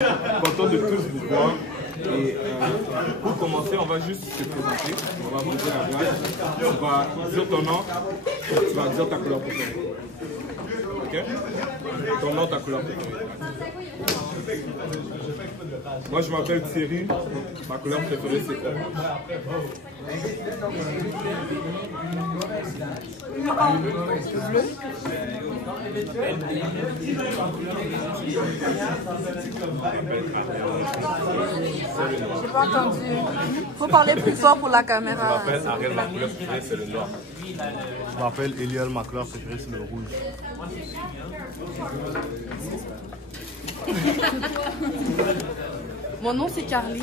Content de tous vous voir. Et pour commencer, on va juste se présenter. On va poser la blague. Tu vas dire ton nom, tu vas dire ta couleur préférée. Ok? Ton nom, ta couleur préférée. Moi, je m'appelle Thierry. Ma couleur préférée, c'est orange. Bleu. J'ai pas entendu. Faut parler plus fort pour la caméra. Je m'appelle Ariel, ma couleur préférée, c'est le noir. Je m'appelle Eliel, ma couleur préférée, c'est le rouge. Mon nom c'est Carly.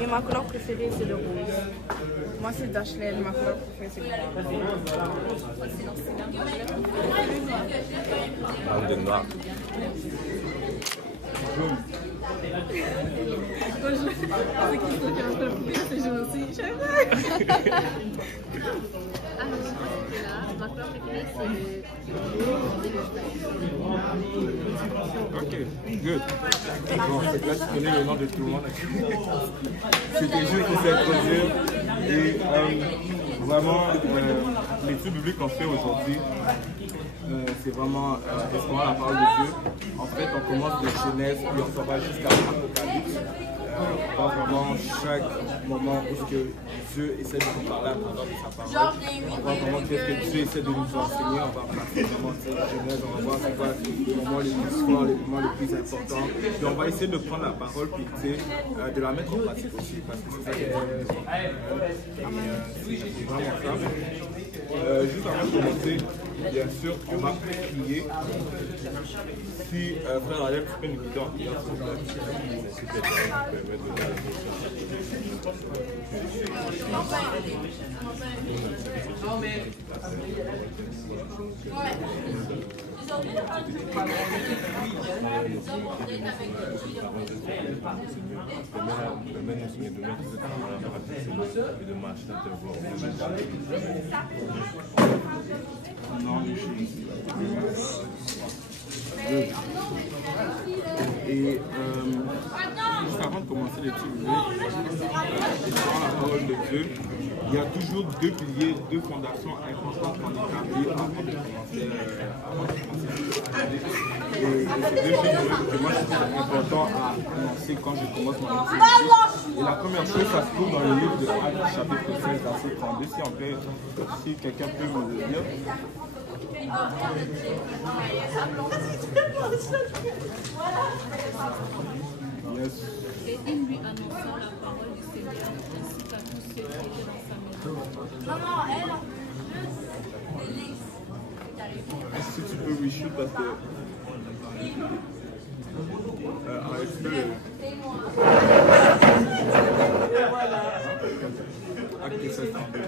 Et ma couleur préférée c'est le rouge. Moi c'est Dashlell, ma couleur préférée c'est le Langue de noir. Ok, good. Bon, c'est que là, tu connais le nom de tout le monde. C'était juste pour s'introduire. Et vraiment, l'étude biblique qu'on fait aujourd'hui, c'est vraiment explorant la parole de Dieu. En fait, on commence de Genèse, puis on s'en va jusqu'à l'Apocalypse. On voit vraiment chaque moment où Dieu essaie de nous parler à travers de sa parole. On voit vraiment qu'est-ce que Dieu essaie de nous enseigner. On va passer vraiment Genèse, on va voir c'est quoi les moments les plus forts, les moments les plus importants. Puis on va essayer de prendre la parole puis de la mettre en pratique aussi, parce que c'est ça qui est vraiment ça. Juste avant de commencer, bien sûr, on va prier. Si frère Ariel, tu peux nous guider en prière, s'il vous plaît. Et juste avant de commencer l'étude, dans la parole de Dieu, il y a toujours deux piliers, deux fondations importantes qu'on établit avant de commencer. Et ces deux choses que moi je trouve important à annoncer quand je commence mon étude. Et la première chose, ça se trouve dans le livre de Actes, chapitre 16, verset 32. Si quelqu'un peut me le lire. Yes. Et il lui annonça la parole du Seigneur ainsi qu'à tous ceux qui étaient dans sa maison. Est-ce que tu peux reshoot parce que arrête le Acte 16, 32.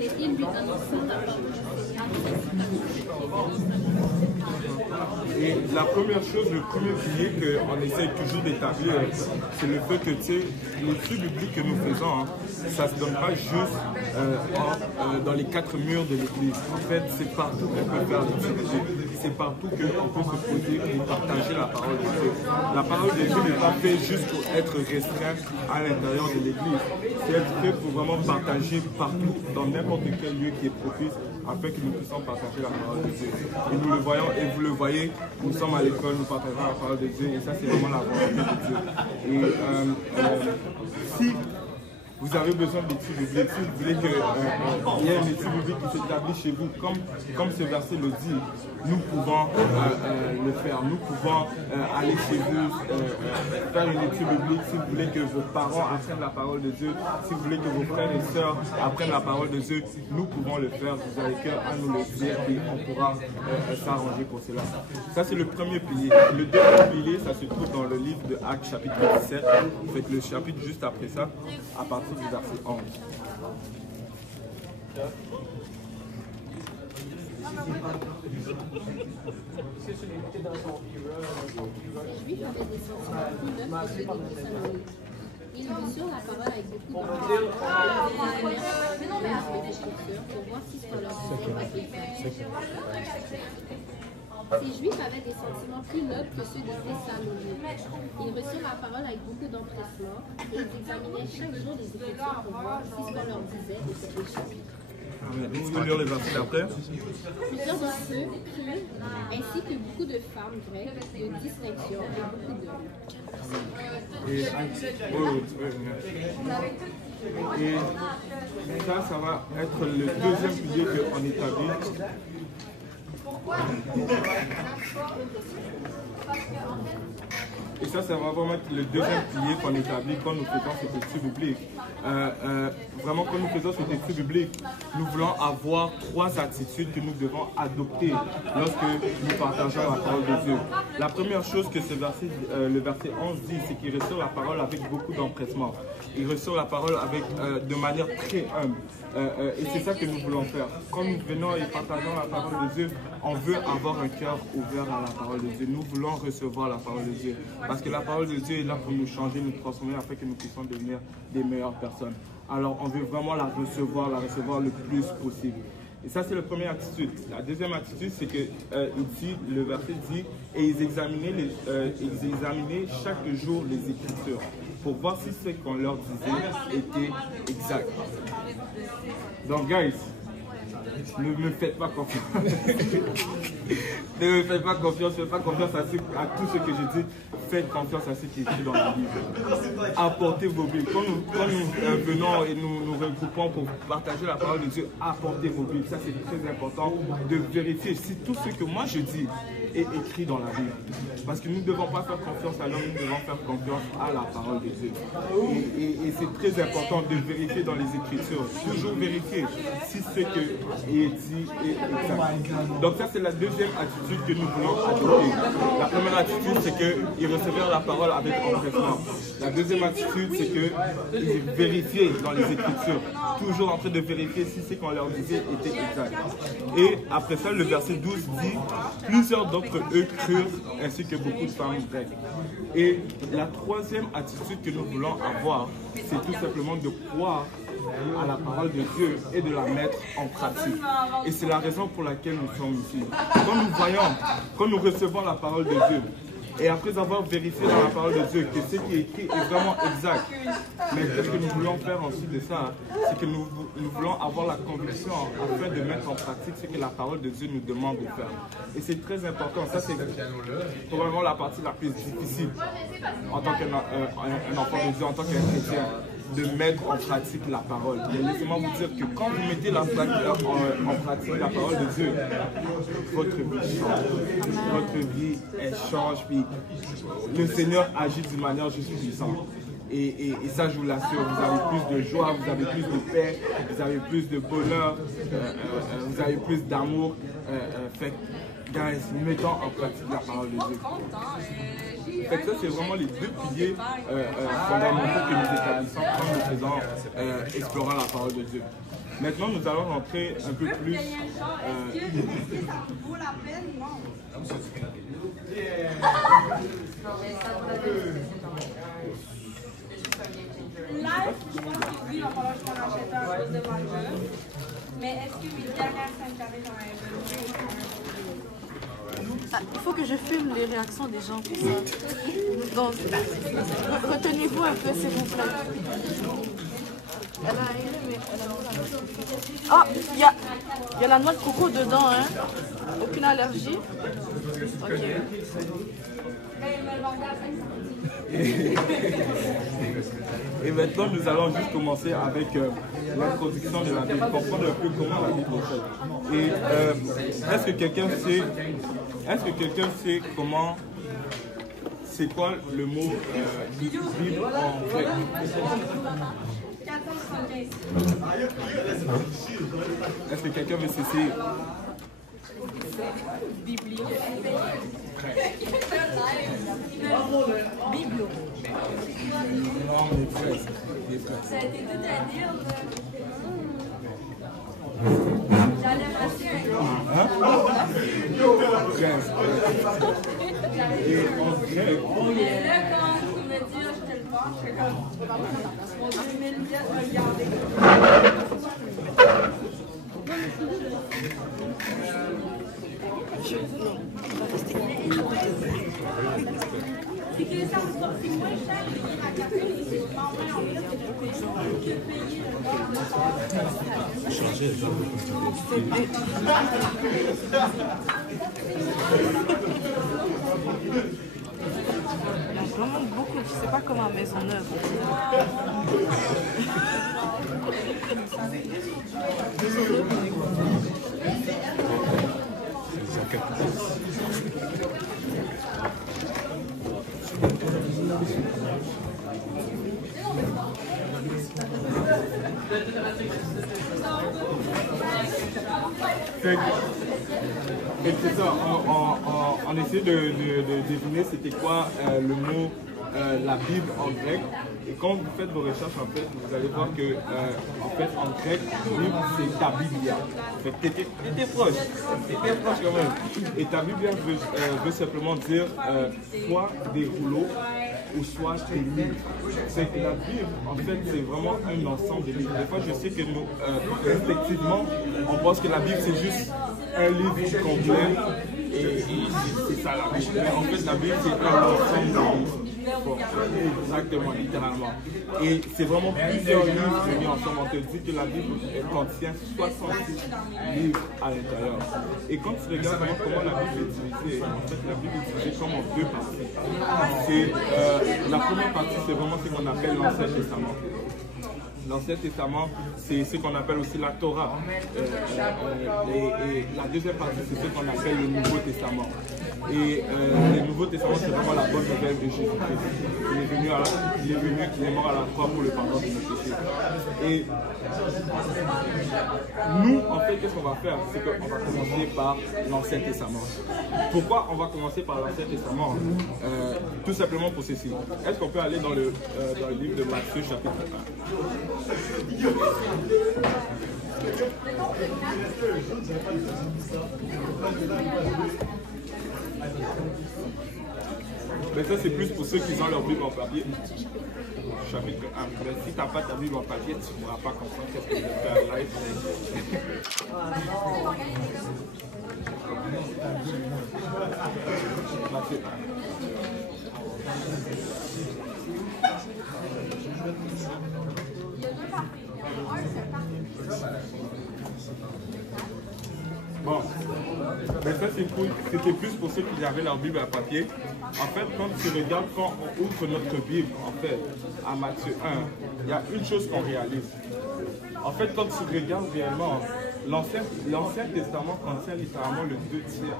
Et il lui annonça la parole du Seigneur. Et la première chose, le premier pilier qu'on essaie toujours d'établir, c'est le fait que l'étude biblique que nous faisons, ça ne se donne pas juste dans les quatre murs de l'église. En fait, c'est partout qu'on peut faire l'étude biblique. C'est partout qu'on peut se poser et partager la parole de Dieu. La parole de Dieu n'est pas faite juste pour être restreinte à l'intérieur de l'église. C'est être fait pour vraiment partager partout, dans n'importe quel lieu qui est propice, afin que nous puissions partager la parole de Dieu. Et nous le voyons, et vous le voyez, nous sommes à l'école, nous partageons la parole de Dieu, et ça c'est vraiment la volonté de Dieu. Et si vous avez besoin d'études bibliques. Si vous voulez qu'il y ait une étude biblique qui s'établit chez vous, comme ce verset le dit, nous pouvons le faire. Nous pouvons aller chez vous, faire une étude biblique. Si vous voulez que vos parents apprennent la parole de Dieu, si vous voulez que vos frères et sœurs apprennent la parole de Dieu, nous pouvons le faire. Vous avez cœur à nous le dire et on pourra s'arranger pour cela. Ça, c'est le premier pilier. Le deuxième pilier, ça se trouve dans le livre de Actes, chapitre 17. Faites le chapitre juste après ça, à partir du verset 11. Les Juifs avaient des sentiments plus neufs que ceux des Thessaloniques. Ils reçurent la parole avec beaucoup d'empressement. Pour voir si ce qu'on leur disait était exact. Ces Juifs avaient des sentiments plus nobles que ceux des Thessaloniques. Ils reçurent la parole avec beaucoup d'empressement et ils examinaient chaque jour les Écritures pour voir si ce qu'on leur disait était exact. Tu peux lire les versets d'après? Plusieurs d'entre eux crurent, ainsi que beaucoup de femmes grecques de distinction et beaucoup d'hommes. Et ça va être le deuxième pilier qu'on établit. Et ça va vraiment être le deuxième pilier qu'on établit quand nous faisons cette étude biblique. Vraiment, quand nous faisons cette étude biblique, nous voulons avoir 3 attitudes que nous devons adopter lorsque nous partageons la parole de Dieu. La première chose que le verset 11 dit, c'est qu'il reçoit la parole avec beaucoup d'empressement. Il reçoit la parole de manière très humble. Et c'est ça que nous voulons faire. Quand nous venons et partageons la parole de Dieu, on veut avoir un cœur ouvert à la parole de Dieu. Nous voulons recevoir la parole de Dieu. Parce que la parole de Dieu est là pour nous changer, nous transformer afin que nous puissions devenir des meilleures personnes. Alors on veut vraiment la recevoir le plus possible. Et ça, c'est la première attitude. La deuxième attitude, c'est que le verset dit, et ils examinaient chaque jour les Écritures pour voir si ce qu'on leur disait était exact. Donc, guys, ne me faites pas confiance. Ne me faites pas confiance. Faites pas confiance à tout ce que je dis. Faites confiance à ce qui est écrit dans la Bible. Apportez vos Bibles. Quand nous venons et nous regroupons pour partager la parole de Dieu, apportez vos Bibles. Ça, c'est très important de vérifier si tout ce que moi je dis est écrit dans la Bible. Parce que nous ne devons pas faire confiance à l'homme, nous devons faire confiance à la parole de Dieu. Et c'est très important de vérifier dans les Écritures. Toujours vérifier si ce que est dit est exact. Donc ça, c'est la deuxième attitude que nous voulons adopter. La première attitude, c'est qu'ils recevaient la parole avec empressement. La deuxième attitude, c'est qu'ils vérifiaient dans les Écritures. Toujours en train de vérifier si ce qu'on leur disait était exact. Et après ça, le verset 12 dit, plusieurs d'entre eux crurent, ainsi que beaucoup de femmes grecques. Et la troisième attitude que nous voulons avoir, c'est tout simplement de croire à la parole de Dieu et de la mettre en pratique. Et c'est la raison pour laquelle nous sommes ici. Quand nous recevons la parole de Dieu, et après avoir vérifié dans la parole de Dieu que ce qui est écrit est vraiment exact, mais qu'est-ce que nous voulons faire ensuite de ça? C'est que nous voulons avoir la conviction afin de mettre en pratique ce que la parole de Dieu nous demande de faire. Et c'est très important. Ça, c'est probablement la partie la plus difficile en tant qu'un enfant de Dieu, en tant qu'un chrétien, de mettre en pratique la parole. Mais laissez-moi vous dire que quand vous mettez en pratique la parole de Dieu, votre vie change. Votre vie, elle change. Puis le Seigneur agit d'une manière juste puissante. Et ça, je vous l'assure, vous avez plus de joie, vous avez plus de paix, vous avez plus de bonheur, vous avez plus d'amour. Fait guys, mettons en pratique la parole de Dieu. Fait que ça, c'est vraiment les deux piliers fondamentaux que nous établissons quand nous faisons explorer la parole de Dieu. Maintenant, nous allons rentrer un peu plus. Là, je pense que oui, il va falloir qu'on achète un chose de manger. Mais est-ce que les dernières 5 années, j'en avais Il faut que je filme les réactions des gens pour ça. Donc, retenez-vous un peu, s'il vous plaît. Oh, il y a la noix de coco dedans, hein. Aucune allergie. Et maintenant, nous allons juste commencer avec l'introduction de la Bible, comprendre un peu comment la Bible est faite. Et est-ce que quelqu'un sait comment, c'est quoi le mot Bible en grec? 475. Est-ce que quelqu'un veut cesser? Biblio. Non, mais presque. Ça a été tout à dire. J'allais passer un Presque. Et en grec, mais là, quand tu me dis, je te le vends, je fais comme mon 2000 pièces, regardez. C'est que ça vous sortit moins cher de payer ma café et c'est souvent moins en plus que payer le bar de Il y a vraiment beaucoup, je sais pas comment Maisonneuve. Et c'est ça, on essaie de deviner c'était quoi le mot la Bible en grec. Et quand vous faites vos recherches, en fait, vous allez voir que en grec, Bible c'est ta Biblia. T'étais proche quand même. Et ta Biblia veut simplement dire soit des rouleaux ou soit des livres. C'est que la Bible, en fait, c'est vraiment un ensemble de livres. Des fois, je sais que nous, respectivement, on pense que la Bible c'est juste un livre complet et c'est ça la Bible. Mais en fait, la Bible c'est un ensemble de livres. Exactement, littéralement. Et c'est vraiment plusieurs livres mis ensemble. On te dit que la Bible contient 66 livres à l'intérieur. Et quand tu regardes vraiment comment la Bible est utilisée, en fait, la Bible est utilisée comme en deux parties. La première partie, c'est vraiment ce qu'on appelle l'Ancien Testament. L'Ancien Testament, c'est ce qu'on appelle aussi la Torah. Et la deuxième partie, c'est ce qu'on appelle le Nouveau Testament. Et le Nouveau Testament, c'est vraiment la bonne nouvelle de Jésus-Christ. Il est mort à la croix pour le pardon de nos péchés. Et nous, en fait, qu'est-ce qu'on va faire? C'est qu'on va commencer par l'Ancien Testament. Pourquoi on va commencer par l'Ancien Testament? Tout simplement pour ceci. Est-ce qu'on peut aller dans le livre de Matthieu, chapitre 1? Mais ça, c'est plus pour ceux qui ont leur Bible en papier. Chapitre 1. Mais si tu n'as pas ta Bible en papier, tu ne pourras pas comprendre ce que je vais faire live. Matthieu 1. Bon, mais ça c'est cool, c'était plus pour ceux qui avaient leur Bible à papier. En fait, quand tu regardes, quand on ouvre notre Bible, en fait, à Matthieu 1, il y a une chose qu'on réalise. En fait, quand tu regardes réellement, l'Ancien Testament contient littéralement le 2 tiers,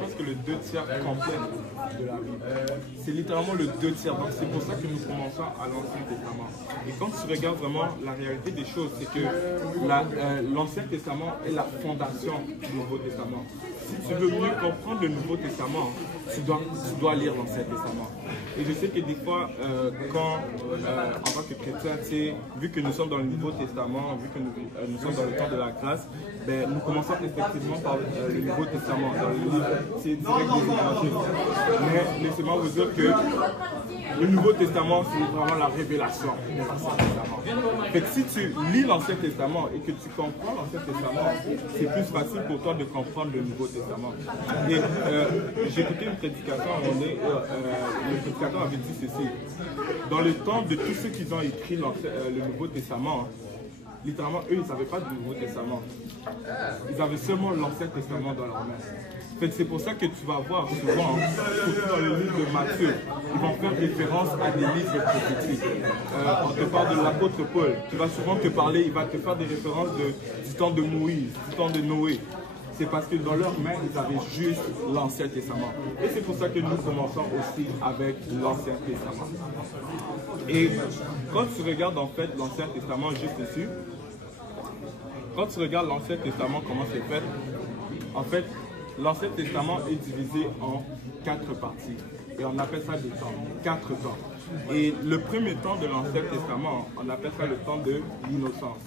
parce que le 2 tiers complet de la Bible. C'est littéralement le 2 tiers, donc c'est pour ça que nous commençons à l'Ancien Testament. Et quand tu regardes vraiment la réalité des choses, c'est que l'Ancien Testament est la fondation du Nouveau Testament. Si tu veux mieux comprendre le Nouveau Testament, tu dois lire l'Ancien Testament. Et je sais que des fois, quand, en tant que chrétien, vu que nous sommes dans le Nouveau Testament, vu que nous sommes dans le temps de la grâce, ben, nous commençons effectivement par le Nouveau Testament, dans le livre, c'est direct des évangiles. Mais laissez-moi vous dire que le Nouveau Testament, c'est vraiment la révélation de l'Ancien Testament. Fait que si tu lis l'Ancien Testament et que tu comprends l'Ancien Testament, c'est plus facile pour toi de comprendre le Nouveau Testament. Et j'ai écouté une prédication à un moment donné, le prédicateur avait dit ceci. Dans le temps de tous ceux qui ont écrit le Nouveau Testament, littéralement, eux, ils n'avaient pas de Nouveau Testament. Ils avaient seulement l'Ancien Testament dans leurs mains. C'est pour ça que tu vas voir souvent, surtout dans le livre de Matthieu, ils vont faire référence à des livres prophétiques. On te parle de l'apôtre Paul, qui va souvent te parler, il va te faire des références du temps de Moïse, du temps de Noé. C'est parce que dans leurs mains, ils avaient juste l'Ancien Testament. Et c'est pour ça que nous commençons aussi avec l'Ancien Testament. Et quand tu regardes en fait l'Ancien Testament juste ici, quand tu regardes l'Ancien Testament, comment c'est fait, en fait, l'Ancien Testament est divisé en 4 parties. Et on appelle ça des temps, 4 temps. Et le premier temps de l'Ancien Testament, on appelle ça le temps de l'innocence.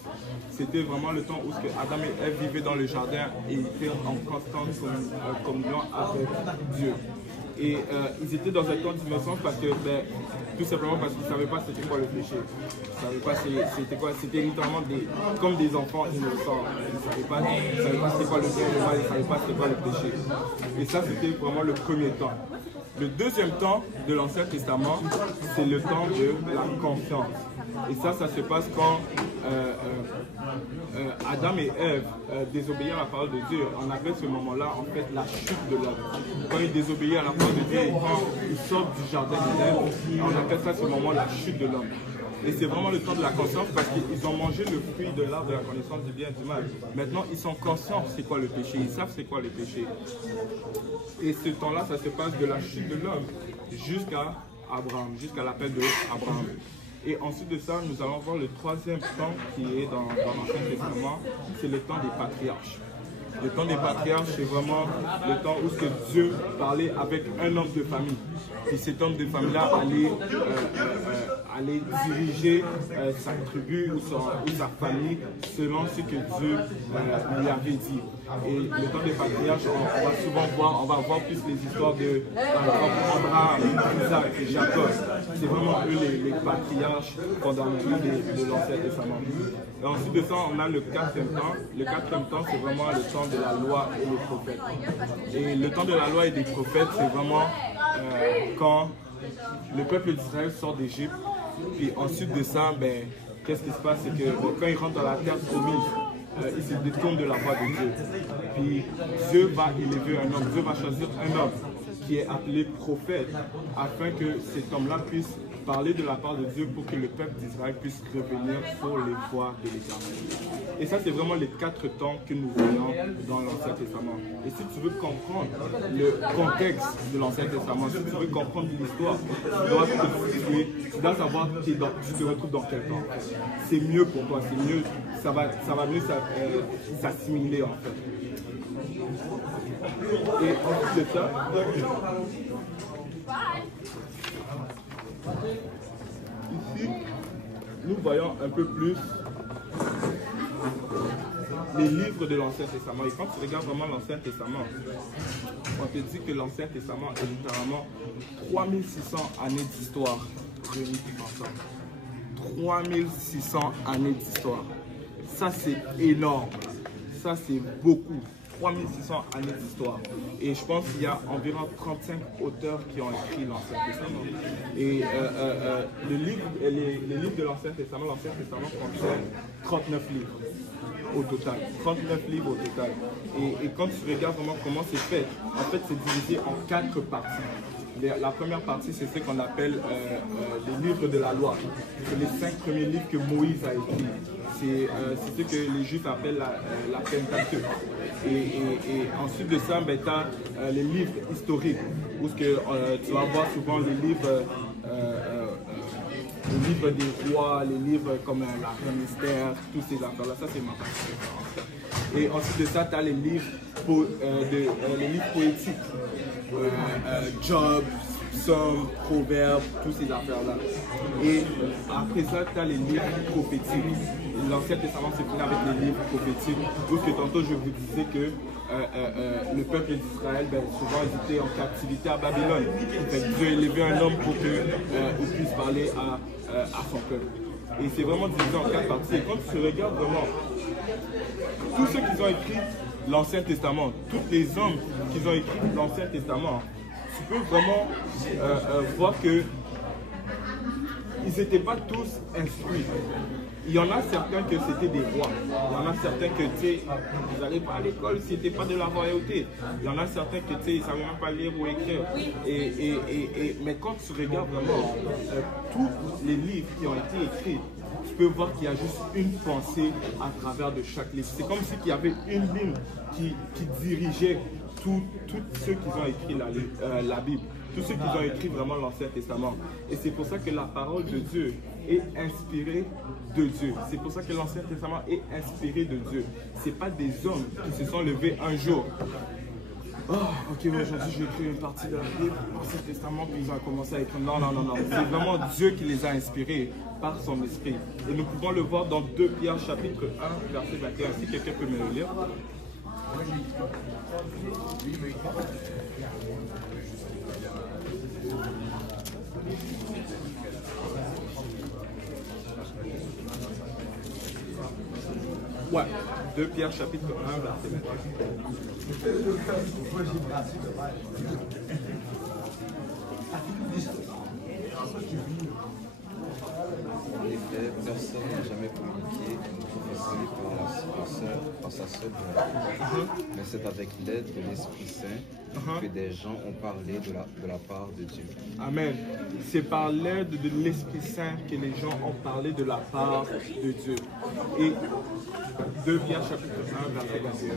C'était vraiment le temps où Adam et Ève vivaient dans le jardin et étaient en constante communion avec Dieu. Et ils étaient dans un temps d'innocence parce que, tout simplement parce qu'ils ne savaient pas c'était quoi le péché. Ils ne savaient pas c'était quoi, c'était littéralement comme des enfants innocents. Ils ne savaient pas c'était quoi le bien et le mal, ils ne savaient pas c'était quoi le péché. Et ça, c'était vraiment le premier temps. Le deuxième temps de l'Ancien Testament, c'est le temps de la confiance. Et ça se passe quand Adam et Ève désobéirent à la parole de Dieu. On appelle ce moment-là, en fait, la chute de l'homme. Quand ils désobéissent à la parole de Dieu et quand ils sortent du jardin d'Éden, on appelle ça ce moment la chute de l'homme. Et c'est vraiment le temps de la conscience parce qu'ils ont mangé le fruit de l'arbre de la connaissance du bien et du mal. Maintenant, ils sont conscients c'est quoi le péché, ils savent c'est quoi le péché. Et ce temps-là, ça se passe de la chute de l'homme jusqu'à Abraham, jusqu'à l'appel de Abraham. Et ensuite de ça, nous allons voir le troisième temps qui est dans l'Ancien Testament, c'est le temps des patriarches. Le temps des patriarches, c'est vraiment le temps où Dieu parlait avec un homme de famille. Et cet homme de famille-là allait diriger sa tribu ou sa famille selon ce que Dieu lui avait dit. Et le temps des patriarches, on va souvent voir, on va voir plus les histoires de Abraham, Isaac et Jacob. C'est vraiment eux les patriarches fondamentaux de l'Ancien Testament. Et ensuite de ça, on a le quatrième temps. Le quatrième temps, c'est vraiment le temps de la loi et des prophètes. Et le temps de la loi et des prophètes, c'est vraiment quand le peuple d'Israël sort d'Égypte. Puis ensuite de ça, qu'est-ce qui se passe? C'est que quand ils rentrent dans la terre promise, ils se détournent de la voie de Dieu. Puis Dieu va élever un homme, Dieu va choisir un homme qui est appelé prophète afin que cet homme-là puisse parler de la part de Dieu pour que le peuple d'Israël puisse revenir sur les voies de l'Éternel. Et ça, c'est vraiment les 4 temps que nous voyons dans l'Ancien Testament. Et si tu veux comprendre le contexte de l'Ancien Testament, si tu veux comprendre l'histoire, tu dois te situer, tu dois savoir tu te retrouves dans quel temps. C'est mieux pour toi, c'est mieux, ça va mieux s'assimiler en fait. Et ensuite de ça, ici, nous voyons un peu plus les livres de l'Ancien Testament. Et quand tu regardes vraiment l'Ancien Testament, on te dit que l'Ancien Testament est littéralement 3600 années d'histoire réunies ensemble. 3600 années d'histoire. Ça, c'est énorme. Ça, c'est beaucoup. 3600 années d'histoire. Et je pense qu'il y a environ 35 auteurs qui ont écrit l'Ancien Testament. Et les livres de l'Ancien Testament contient 39 livres au total. 39 livres au total. Et quand tu regardes vraiment comment c'est fait, en fait c'est divisé en 4 parties. La première partie, c'est ce qu'on appelle les livres de la loi. C'est les 5 premiers livres que Moïse a écrits. C'est ce que les Juifs appellent la Pentateuque. Et ensuite de ça, tu as les livres historiques, où tu vas voir souvent les livres des rois, les livres comme la Reine Esther, tous ces affaires-là. Ça, c'est ma partie. Et ensuite de ça, tu as les livres poétiques. Job, Psaume, Proverbes, toutes ces affaires-là. Et après ça, tu as les livres prophétiques. L'Ancien Testament se finit avec les livres prophétiques. Parce que tantôt, je vous disais que le peuple d'Israël, souvent, ils étaient en captivité à Babylone. Dieu a élevé un homme pour qu'il puisse parler à son peuple. Et c'est vraiment divisé en 4 parties. Et quand tu regardes vraiment tous ceux qui ont écrit l'Ancien Testament, tous les hommes qui ont écrit l'Ancien Testament, tu peux vraiment voir que ils n'étaient pas tous instruits. il y en a certains que c'était des rois. Il y en a certains que, tu sais, ils n'allaient pas à l'école, c'était pas de la royauté. Il y en a certains que, tu sais, ils ne savaient même pas lire ou écrire. Mais quand tu regardes vraiment tous les livres qui ont été écrits, tu peux voir qu'il y a juste une pensée à travers de chaque livre. C'est comme si il y avait une ligne qui dirigeait tous ceux qui ont écrit la Bible, tous ceux qui ont écrit vraiment l'Ancien Testament. Et c'est pour ça que la parole de Dieu est inspirée de Dieu. C'est pour ça que l'Ancien Testament est inspiré de Dieu. Ce n'est pas des hommes qui se sont levés un jour. Oh, ok, aujourd'hui j'ai écrit une partie de la Bible, l'Ancien Testament, puis ils ont commencé à écrire. Non, non, non, non. C'est vraiment Dieu qui les a inspirés par son esprit. Et nous pouvons le voir dans 2 Pierre chapitre 1, verset 21. Si quelqu'un peut me le lire. Ouais, 2 Pierre chapitre 1, verset 21. En effet, personne n'a jamais communiqué une prophétie par sa seule voix. Mais c'est avec l'aide de l'Esprit Saint que des gens ont parlé de la part de Dieu. Amen. C'est par l'aide de l'Esprit Saint que les gens ont parlé de la part de Dieu. Et 2 Pierre chapitre 1, verset 21.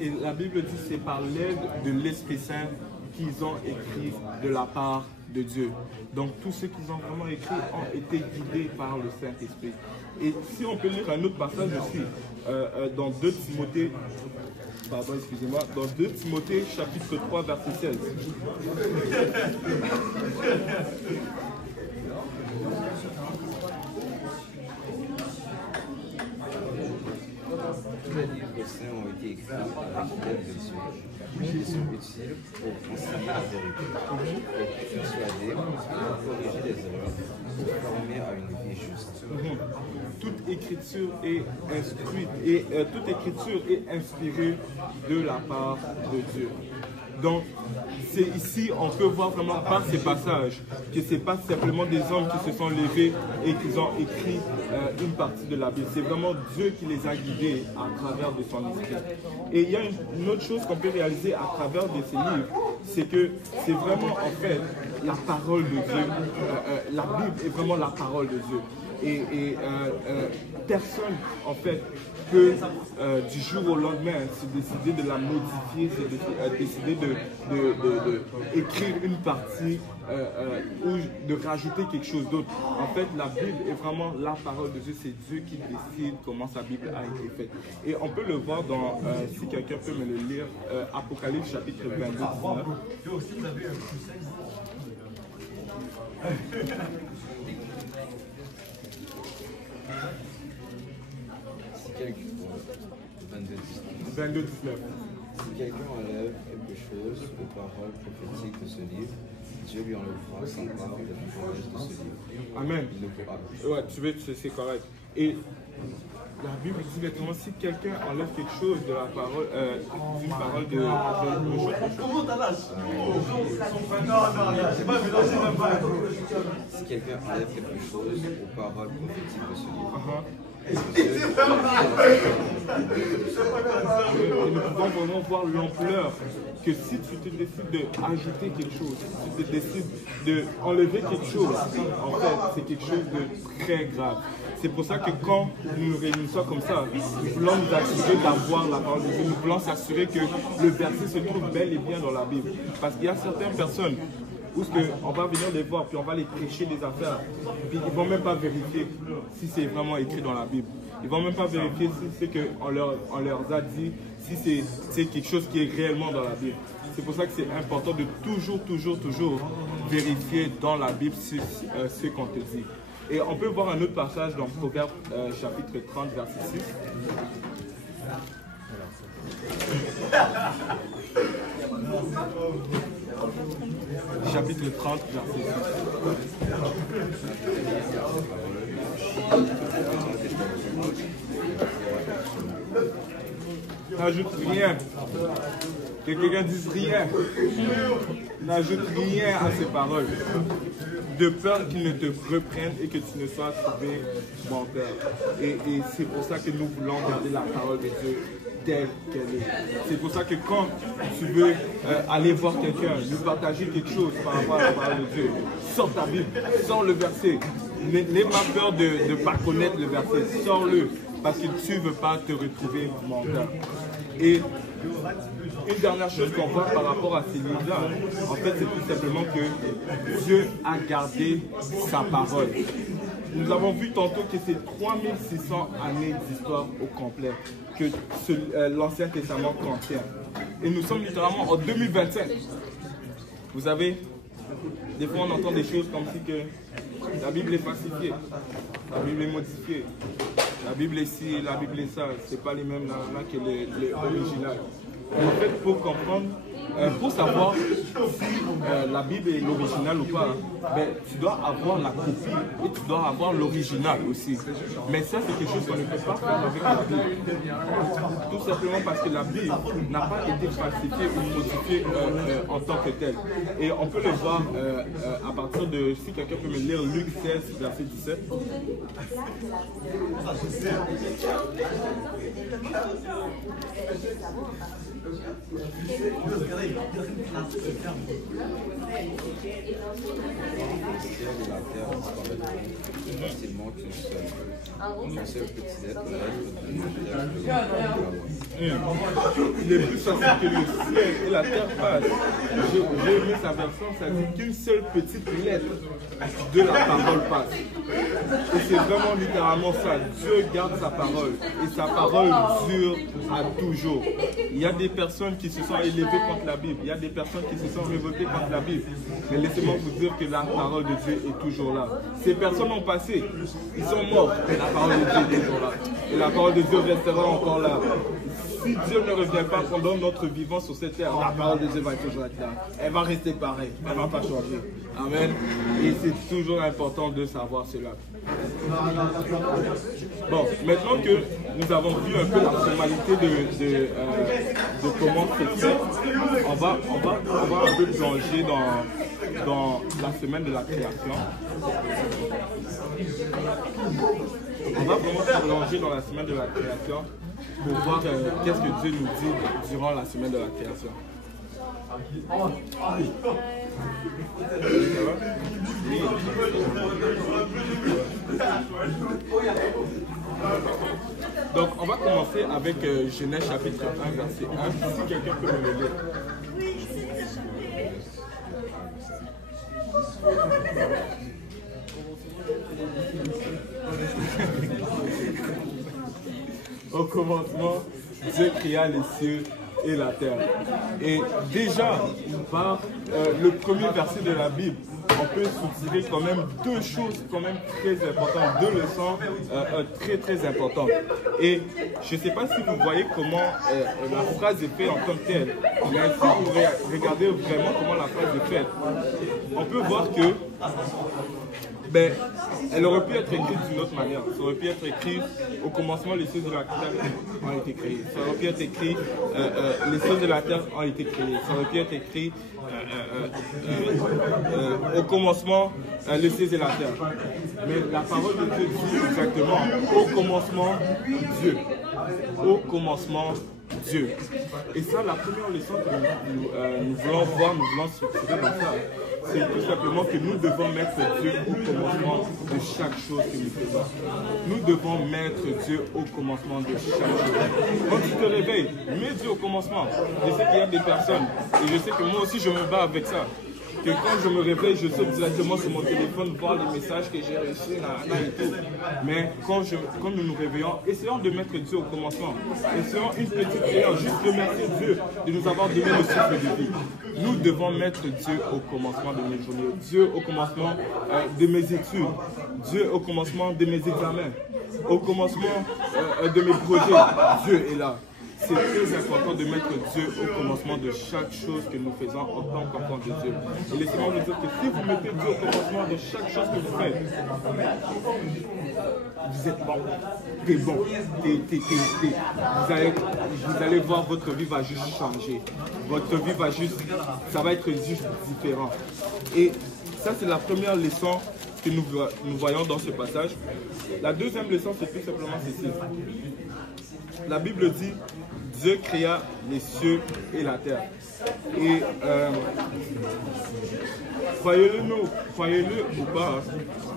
Et la Bible dit que c'est par l'aide de l'Esprit Saint qu'ils ont écrit de la part de Dieu. Donc tous ceux qui ont vraiment écrit ont été guidés par le Saint-Esprit. Et si on peut lire un autre passage aussi, dans 2 Timothée, pardon, excusez-moi, dans 2 Timothée chapitre 3 verset 16. Tous les livres saints ont été écrits avec l'aide de Dieu. Ils sont utiles pour enseigner la vérité, pour persuader, pour corriger les erreurs, pour former à une vie juste. Toute écriture est instruite et toute écriture est inspirée de la part de Dieu. Donc, c'est ici, on peut voir vraiment par ces passages que ce n'est pas simplement des hommes qui se sont levés et qui ont écrit une partie de la Bible. C'est vraiment Dieu qui les a guidés à travers de son esprit. Et il y a une autre chose qu'on peut réaliser à travers de ces livres, c'est que c'est vraiment en fait la parole de Dieu. La Bible est vraiment la parole de Dieu. Et personne, en fait, peut du jour au lendemain se décider de la modifier, se décider d'écrire une partie ou de rajouter quelque chose d'autre. En fait, la Bible est vraiment la parole de Dieu. C'est Dieu qui décide comment sa Bible a été faite. Et on peut le voir dans, si quelqu'un peut me le lire, Apocalypse chapitre 22, 19. Si quelqu'un 22, 19. Si quelqu'un enlève quelque chose aux paroles prophétiques de ce livre, Dieu lui enlèvera sa part des promesses de ce livre. Amen. Il ne pourra plus. Ouais, tu veux, c'est correct. Et la Bible dit directement, si quelqu'un enlève quelque chose de la parole, d'une parole de Si quelqu'un enlève quelque chose aux paroles prophétiques de ce livre, et nous pouvons vraiment voir l'ampleur que si tu te décides d'ajouter quelque chose, si tu te décides d'enlever quelque chose, en fait, c'est quelque chose de très grave. C'est pour ça que quand nous nous réunissons comme ça, nous voulons nous assurer d'avoir la parole de Dieu, nous voulons s'assurer que le verset se trouve bel et bien dans la Bible. Parce qu'il y a certaines personnes où on va venir les voir, puis on va les prêcher des affaires, puis ils ne vont même pas vérifier si c'est vraiment écrit dans la Bible. Ils ne vont même pas vérifier si c'est qu'on leur a dit, si c'est quelque chose qui est réellement dans la Bible. C'est pour ça que c'est important de toujours vérifier dans la Bible ce qu'on te dit. Et on peut voir un autre passage dans Proverbe chapitre 30, verset 6. Chapitre 30, verset 6. n'ajoute rien. Que quelqu'un dise rien. N'ajoute rien à ces paroles. De peur qu'ils ne te reprennent et que tu ne sois trouvé menteur. Et c'est pour ça que nous voulons garder la parole de Dieu telle qu'elle est. C'est pour ça que quand tu veux aller voir quelqu'un, lui partager quelque chose par rapport à la parole de Dieu, sors ta Bible, sors le verset. N'aie pas peur de ne pas connaître le verset, sors-le, parce que tu ne veux pas te retrouver menteur. Et une dernière chose qu'on voit par rapport à ces livres-là, en fait, c'est tout simplement que Dieu a gardé sa parole. Nous avons vu tantôt que c'est 3600 années d'histoire au complet que l'Ancien Testament contient. Et nous sommes littéralement en 2025. Vous savez, des fois on entend des choses comme si que la Bible est falsifiée, la Bible est modifiée, la Bible est ci, la Bible est ça, c'est pas les mêmes là que les originales. En fait, pour comprendre, pour savoir si la Bible est l'original ou pas, ben, tu dois avoir la copie et tu dois avoir l'original aussi. Mais ça, c'est quelque chose qu'on ne peut pas faire avec la Bible. Tout simplement parce que la Bible n'a pas été falsifiée ou modifiée en tant que telle. Et on peut le voir à partir de, si quelqu'un peut me lire Luc 16, verset 17. La terre disparaîtra facilement qu'un seul petit être Il est plus facile que le ciel et la terre passent. J'ai aimé sa version, ça dit qu'une seule petite lettre de la parole passe. Et c'est vraiment littéralement ça. Dieu garde sa parole et sa parole dure à toujours. Il y a des personnes qui se sont élevées contre la Bible, il y a des personnes qui se sont révoltées contre la Bible. Mais laissez-moi vous dire que la parole de Dieu est toujours là. Ces personnes ont passé, ils sont morts, mais la parole de Dieu est toujours là. Et la parole de Dieu restera encore là. Si Dieu ne revient pas pendant notre vivant sur cette terre, la parole de Dieu va toujours être là. Elle va rester pareille, elle ne va pas changer. Amen. Et c'est toujours important de savoir cela. Bon, maintenant que nous avons vu un peu la formalité de comment c'est fait, on va un peu plonger dans la semaine de la création. On va vraiment plonger dans la semaine de la création pour voir qu'est-ce que Dieu nous dit durant la semaine de la création. Donc on va commencer avec Genèse chapitre 1 verset 1, si quelqu'un peut me le lire. Au commencement, Dieu créa les cieux et la terre. Et déjà, par le premier verset de la Bible, on peut soutirer quand même deux choses quand même très importantes, deux leçons très importantes. Et je ne sais pas si vous voyez comment la phrase est faite en tant que telle, mais si vous regardez vraiment comment la phrase est faite, on peut voir que ben, elle aurait pu être écrite d'une autre manière. Ça aurait pu être écrit au commencement, les choses de la terre ont été créées. Ça aurait pu être écrit les choses de la terre ont été créées. Ça aurait pu être écrit au commencement, les cieux et la terre. Mais la parole de Dieu dit exactement au commencement, Dieu. Au commencement, Dieu. Et ça, la première leçon que nous voulons voir, nous voulons structurer dans ça, c'est tout simplement que nous devons mettre Dieu au commencement de chaque chose que nous faisons. Nous devons mettre Dieu au commencement de chaque chose. Quand tu te réveilles, mets Dieu au commencement. Je sais qu'il y a des personnes, et je sais que moi aussi je me bats avec ça, que quand je me réveille, je saute directement sur mon téléphone, voir les messages que j'ai reçus, et tout. Mais quand nous nous réveillons, essayons de mettre Dieu au commencement. Essayons une petite prière, juste remercier Dieu de nous avoir donné le souffle de vie. Nous devons mettre Dieu au commencement de mes journées, Dieu au commencement de mes études, Dieu au commencement de mes examens, au commencement de mes projets. Dieu est là. c'est très important de mettre Dieu au commencement de chaque chose que nous faisons en tant qu'enfants de Dieu. Et laissez-moi vous dire que si vous mettez Dieu au commencement de chaque chose que vous faites, vous êtes bon, t'es bon, vous allez voir, votre vie va juste changer. Votre vie va juste, ça va être juste différent. Et ça, c'est la première leçon que nous voyons dans ce passage. La deuxième leçon, c'est tout simplement ceci. La Bible dit, Dieu créa les cieux et la terre. Et croyez-le ou pas,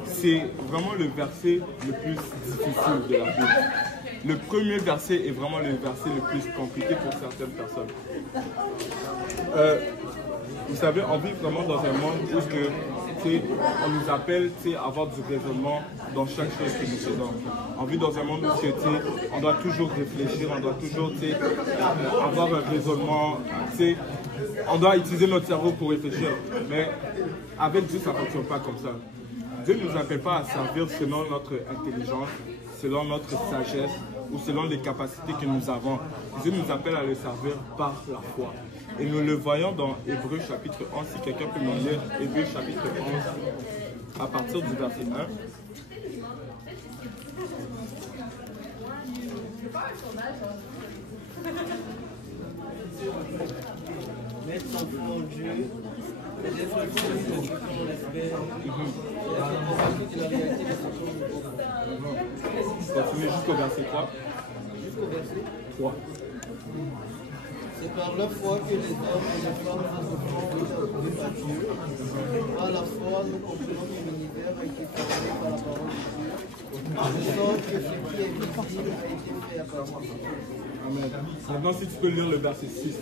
c'est vraiment le verset le plus difficile de la Bible. Le premier verset est vraiment le verset le plus compliqué pour certaines personnes. Vous savez, on vit vraiment dans un monde où on nous appelle à avoir du raisonnement dans chaque chose que nous faisons. On vit dans un monde où on doit toujours réfléchir, on doit toujours avoir un raisonnement. On doit utiliser notre cerveau pour réfléchir. Mais avec Dieu, ça ne fonctionne pas comme ça. Dieu ne nous appelle pas à servir selon notre intelligence, selon notre sagesse ou selon les capacités que nous avons. Dieu nous appelle à le servir par la foi. Et nous le voyons dans Hébreux chapitre 11, si quelqu'un peut me lire Hébreux chapitre 11 à partir du verset 1. Mettre son foi en Dieu, d'être le Dieu que l'on espère, et être convaincu de la réalité de ce qu'on nous Continuez jusqu'au verset 3. Jusqu'au verset 3. C'est par la foi que les hommes et les femmes sont approuvés par Dieu. Par la foi, nous comprenons que l'univers a été formé par la parole de Dieu. De sorte que ce qui est visible a été fait à partir de Dieu. Amen. Maintenant, si tu peux lire le verset 6.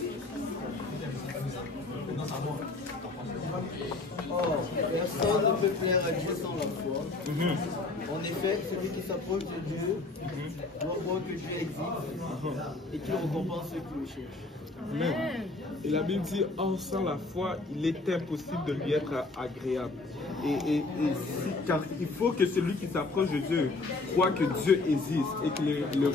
Or, personne ne peut plaire à Dieu sans la foi. En effet, celui qui s'approche de Dieu doit voir que Dieu existe et qu'il récompense ceux qui le cherchent. Amen. Et la Bible dit, or sans la foi, il est impossible de lui être agréable. Car il faut que celui qui s'approche de Dieu croit que Dieu existe et qu'il est le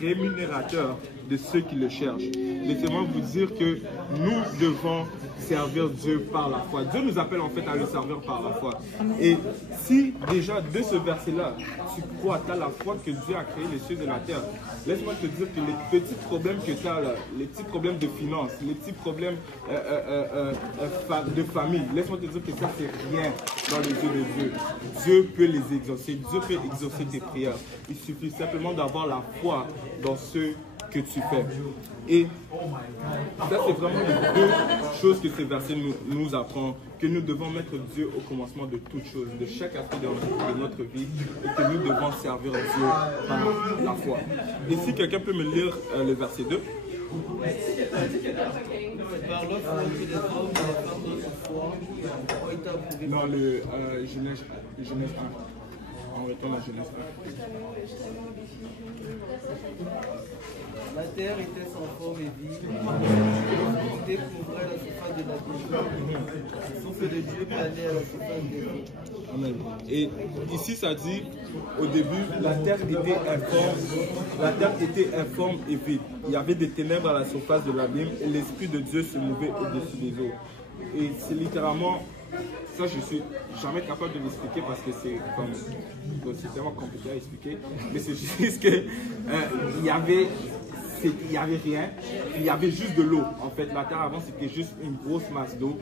rémunérateur de ceux qui le cherchent. Laissez-moi vous dire que nous devons servir Dieu par la foi. Dieu nous appelle en fait à le servir par la foi. Et si déjà de ce verset-là, tu crois, tu as la foi que Dieu a créé les cieux et la terre, laisse-moi te dire que les petits problèmes que tu as là, les petits problèmes de finances, les petits problèmes de famille, laisse-moi te dire que ça c'est rien dans les yeux de Dieu. Dieu peut les exaucer, Dieu peut exaucer tes prières. Il suffit simplement d'avoir la foi dans ce que tu fais. Et ça, c'est vraiment les deux choses que ces versets nous apprennent, que nous devons mettre Dieu au commencement de toutes choses, de chaque aspect de notre vie, et que nous devons servir Dieu par la foi. Et si quelqu'un peut me lire le verset 2. Par la foi que les hommes et les femmes de cette foi ont été approuvés. Non, le Genèse 1. On retourne à Genèse 1. La terre était sans forme et vide, l'obscurité couvrait la surface de la terre. Le souffle de Dieu planait à la surface des eaux. Amen. Et ici ça dit, au début, la terre était informe et vide. Il y avait des ténèbres à la surface de l'abîme et l'Esprit de Dieu se mouvait au-dessus des eaux. Et c'est littéralement, ça je suis jamais capable de l'expliquer parce que c'est tellement compliqué à expliquer, mais c'est juste que il y avait rien, il y avait juste de l'eau. En fait, la terre avant c'était juste une grosse masse d'eau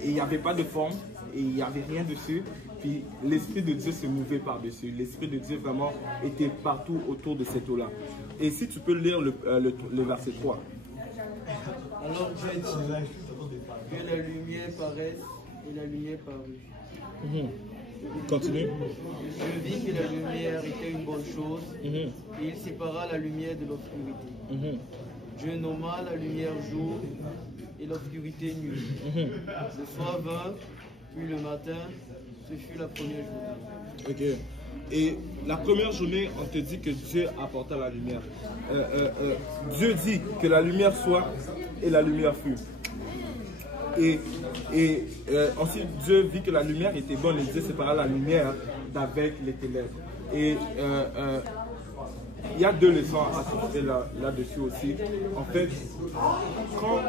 et il n'y avait pas de forme et il n'y avait rien dessus. Puis l'Esprit de Dieu se mouvait par-dessus. L'Esprit de Dieu vraiment était partout autour de cette eau-là. Et si tu peux lire le verset 3. Alors Dieu dit que la lumière paraisse et la lumière parut. Continue. Je vis que la lumière était une bonne chose et il sépara la lumière de l'obscurité. Dieu nomma la lumière jour et l'obscurité nuit. Le soir vint, puis le matin, ce fut la première journée. Ok. Et la première journée, on te dit que Dieu apporta la lumière. Dieu dit que la lumière soit et la lumière fut. Et ensuite, Dieu vit que la lumière était bonne et Dieu sépara la lumière d'avec les ténèbres. Et il y a deux leçons à sortir là-dessus aussi. En fait, quand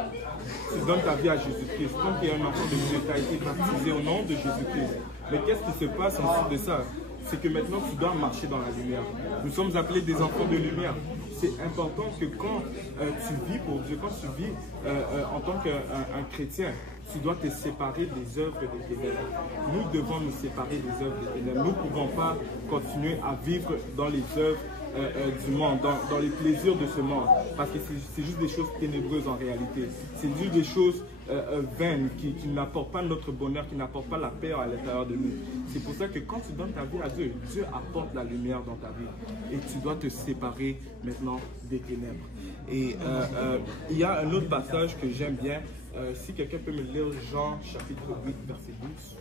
tu donnes ta vie à Jésus-Christ, quand tu es un enfant de Dieu, tu as été baptisé au nom de Jésus-Christ. Mais qu'est-ce qui se passe ensuite de ça? C'est que maintenant tu dois marcher dans la lumière. Nous sommes appelés des enfants de lumière. C'est important que quand tu vis pour Dieu, quand tu vis en tant qu'un chrétien, tu dois te séparer des œuvres des ténèbres. Nous devons nous séparer des œuvres des ténèbres. Nous ne pouvons pas continuer à vivre dans les œuvres du monde, dans les plaisirs de ce monde, parce que c'est juste des choses ténébreuses en réalité. C'est juste des choses vaines qui n'apportent pas notre bonheur, qui n'apportent pas la paix à l'intérieur de nous. C'est pour ça que quand tu donnes ta vie à Dieu, Dieu apporte la lumière dans ta vie et tu dois te séparer maintenant des ténèbres. Et il y a un autre passage que j'aime bien. Si quelqu'un peut me lire Jean chapitre 8 verset 12.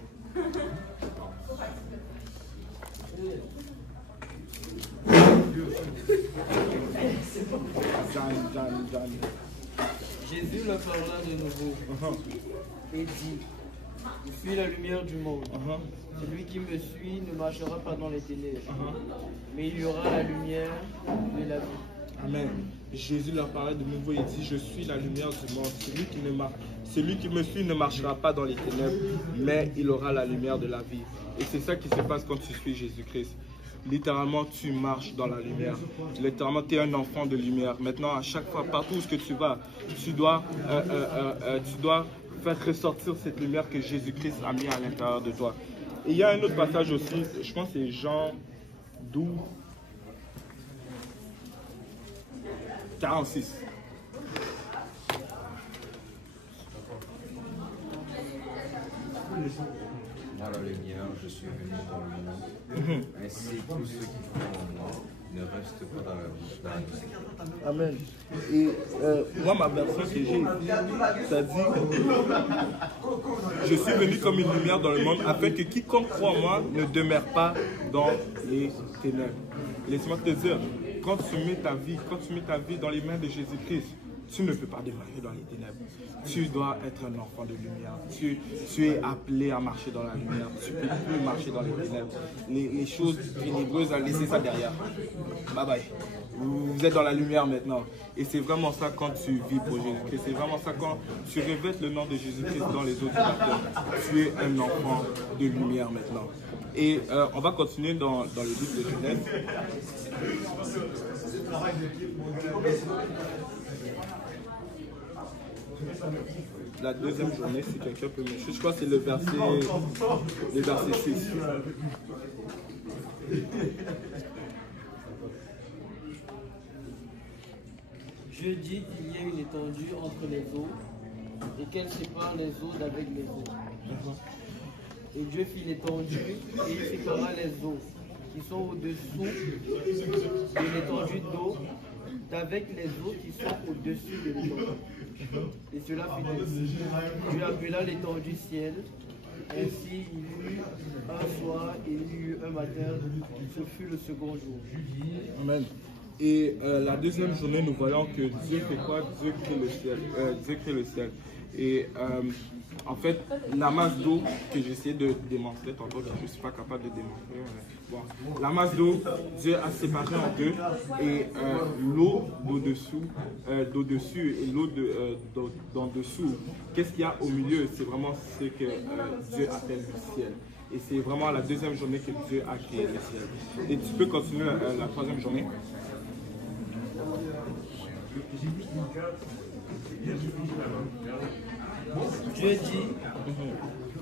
Jésus leur parla de nouveau et dit, je suis la lumière du monde. Celui qui me suit ne marchera pas dans les ténèbres, mais il y aura la lumière de la vie. Amen. Jésus leur parlait de nouveau et dit, je suis la lumière du monde. Celui qui me suit ne marchera pas dans les ténèbres, mais il aura la lumière de la vie. Et c'est ça qui se passe quand tu suis Jésus-Christ. Littéralement, tu marches dans la lumière. Littéralement, tu es un enfant de lumière. Maintenant, à chaque fois, partout où tu vas, tu dois faire ressortir cette lumière que Jésus-Christ a mis à l'intérieur de toi. Et il y a un autre passage aussi, je pense que c'est Jean 12, 46. Moi, la lumière, je suis venu dans le monde. Ainsi, tous ceux qui croient en moi ne restent pas dans la nuit. Amen. Et moi, ma version que j'ai ici, ça dit je suis venu comme une lumière dans le monde afin que quiconque croit en moi ne demeure pas dans les ténèbres. Laisse-moi te dire, quand tu mets ta vie dans les mains de Jésus-Christ, tu ne peux pas demeurer dans les ténèbres. Tu dois être un enfant de lumière. Tu es appelé à marcher dans la lumière. Tu ne peux plus marcher dans les ténèbres. Les choses ténébreuses, laissez ça derrière. Bye bye. Vous êtes dans la lumière maintenant. Et c'est vraiment ça quand tu vis pour Jésus-Christ. C'est vraiment ça quand tu revêtes le nom de Jésus-Christ dans les eaux du baptême. Tu es un enfant de lumière maintenant. Et on va continuer dans le livre de Genèse. La deuxième journée, si quelqu'un peut me suivre, je crois que c'est le verset 6. Dieu dit qu'il y a une étendue entre les eaux et qu'elle sépare les eaux d'avec les eaux. Et Dieu fit l'étendue et il sépara les eaux qui sont au-dessous de l'étendue d'eau d'avec les eaux qui sont au-dessus de l'étendue. Et cela fut ainsi. Dieu appela l'étendue ciel. Ainsi il y eut un soir et il y eut un matin. Ce fut le second jour. Amen. Et la deuxième journée, nous voyons que Dieu fait quoi? Dieu crée le ciel. Dieu crée le ciel. Et en fait, la masse d'eau que j'essayais de démontrer tantôt, que je ne suis pas capable de démontrer. Bon, la masse d'eau, Dieu a séparé en deux. Et l'eau d'au-dessus et l'eau d'en dessous, qu'est-ce qu'il y a au milieu? C'est vraiment ce que Dieu appelle le ciel. Et c'est vraiment la deuxième journée que Dieu a créé le ciel. Et tu peux continuer la troisième journée. Dieu dit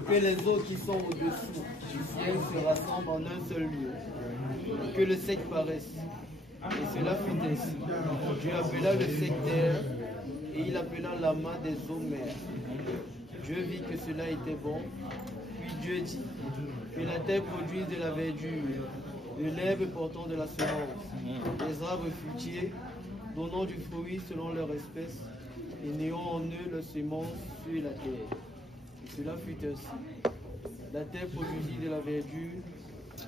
que les eaux qui sont au-dessous du ciel se rassemblent en un seul lieu, que le sec paraisse. Et cela fut ainsi. Dieu appela le sec terre et il appela l'amas des eaux mer. Dieu vit que cela était bon. Puis Dieu dit que la terre produise de la verdure, de l'herbe portant de la semence, des arbres fruitiers donnant du fruit selon leur espèce, et n'ayant en eux leur semence sur la terre. Et cela fut ainsi. La terre produisit de la verdure,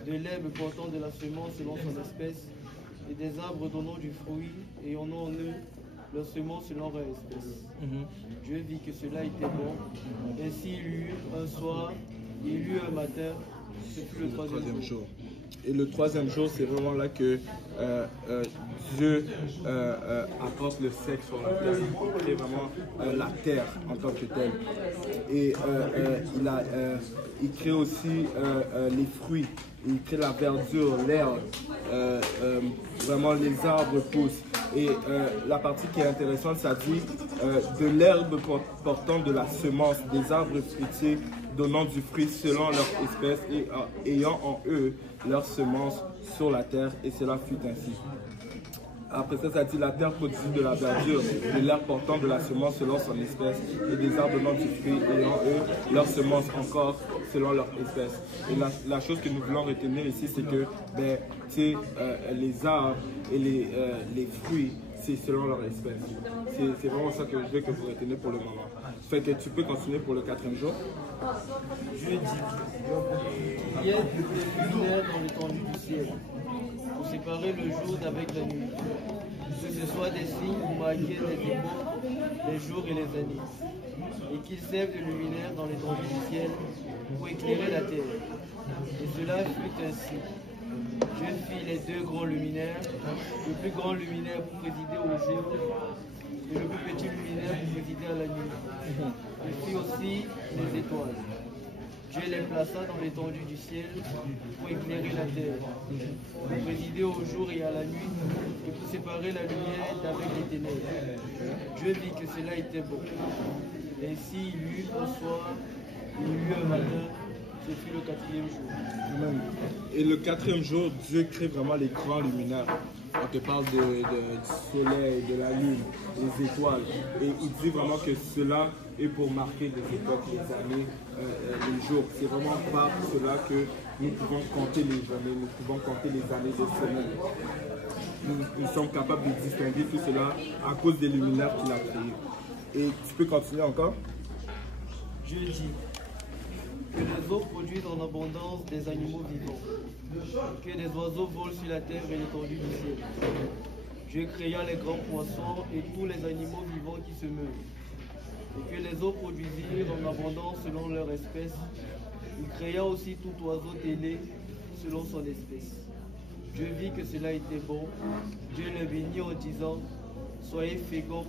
de l'herbe portant de la semence selon son espèce, et des arbres donnant du fruit, et en ont en eux leur semence selon leur espèce. Dieu vit que cela était bon. Ainsi il y eut un soir, il y eut un matin, ce fut le troisième jour. Et le troisième jour, c'est vraiment là que Dieu apporte le sexe sur la terre. Il crée vraiment la terre en tant que telle. Et il crée aussi les fruits. Il crée la verdure, l'herbe. Vraiment, les arbres poussent. Et la partie qui est intéressante, ça dit de l'herbe portant de la semence, des arbres fruitiers donnant du fruit selon leur espèce et ayant en eux leur semence sur la terre, et cela fut ainsi. Après ça, ça dit la terre produisit de la verdure, de l'herbe portant de la semence selon son espèce, et des arbres donnant du fruit ayant eux leur semence encore selon leur espèce. Et la chose que nous voulons retenir ici, c'est que les arbres et les fruits, c'est selon leur espèce. C'est vraiment ça que je veux que vous retenez pour le moment. Fait que tu peux continuer pour le 4e jour. Jeudi, il y a des luminaires dans l'étendue du ciel, pour séparer le jour d'avec la nuit, que ce soit des signes pour marquer les époques, les jours et les années, et qu'ils servent de luminaires dans l'étendue du ciel pour éclairer la terre. Et cela fut ainsi. Je fis les 2 grands luminaires, le plus grand luminaire pour présider au jour, et le plus petit luminaire pour présider à la nuit. Je fis aussi les étoiles. Dieu les plaça dans l'étendue du ciel pour éclairer la terre, pour présider au jour et à la nuit, et pour séparer la lumière d'avec les ténèbres. Dieu vit que cela était bon. Ainsi il y eut un soir, il y eut un matin, ce fut le 4e jour. Amen. Et le 4e jour, Dieu crée vraiment les grands luminaires. On te parle du soleil, de la lune, les étoiles. Et il dit vraiment que cela est pour marquer les époques, les années, les jours. C'est vraiment par cela que nous pouvons compter les journées, nous pouvons compter les années, les semaines. Nous sommes capables de distinguer tout cela à cause des luminaires qu'il a créés. Et tu peux continuer encore? Je dis que les eaux produisent en abondance des animaux vivants, que les oiseaux volent sur la terre et l'étendue du ciel. Dieu créa les grands poissons et tous les animaux vivants qui se meuvent, et que les eaux produisirent en abondance selon leur espèce. Il créa aussi tout oiseau ailé selon son espèce. Dieu vit que cela était bon. Dieu le bénit en disant: soyez féconds,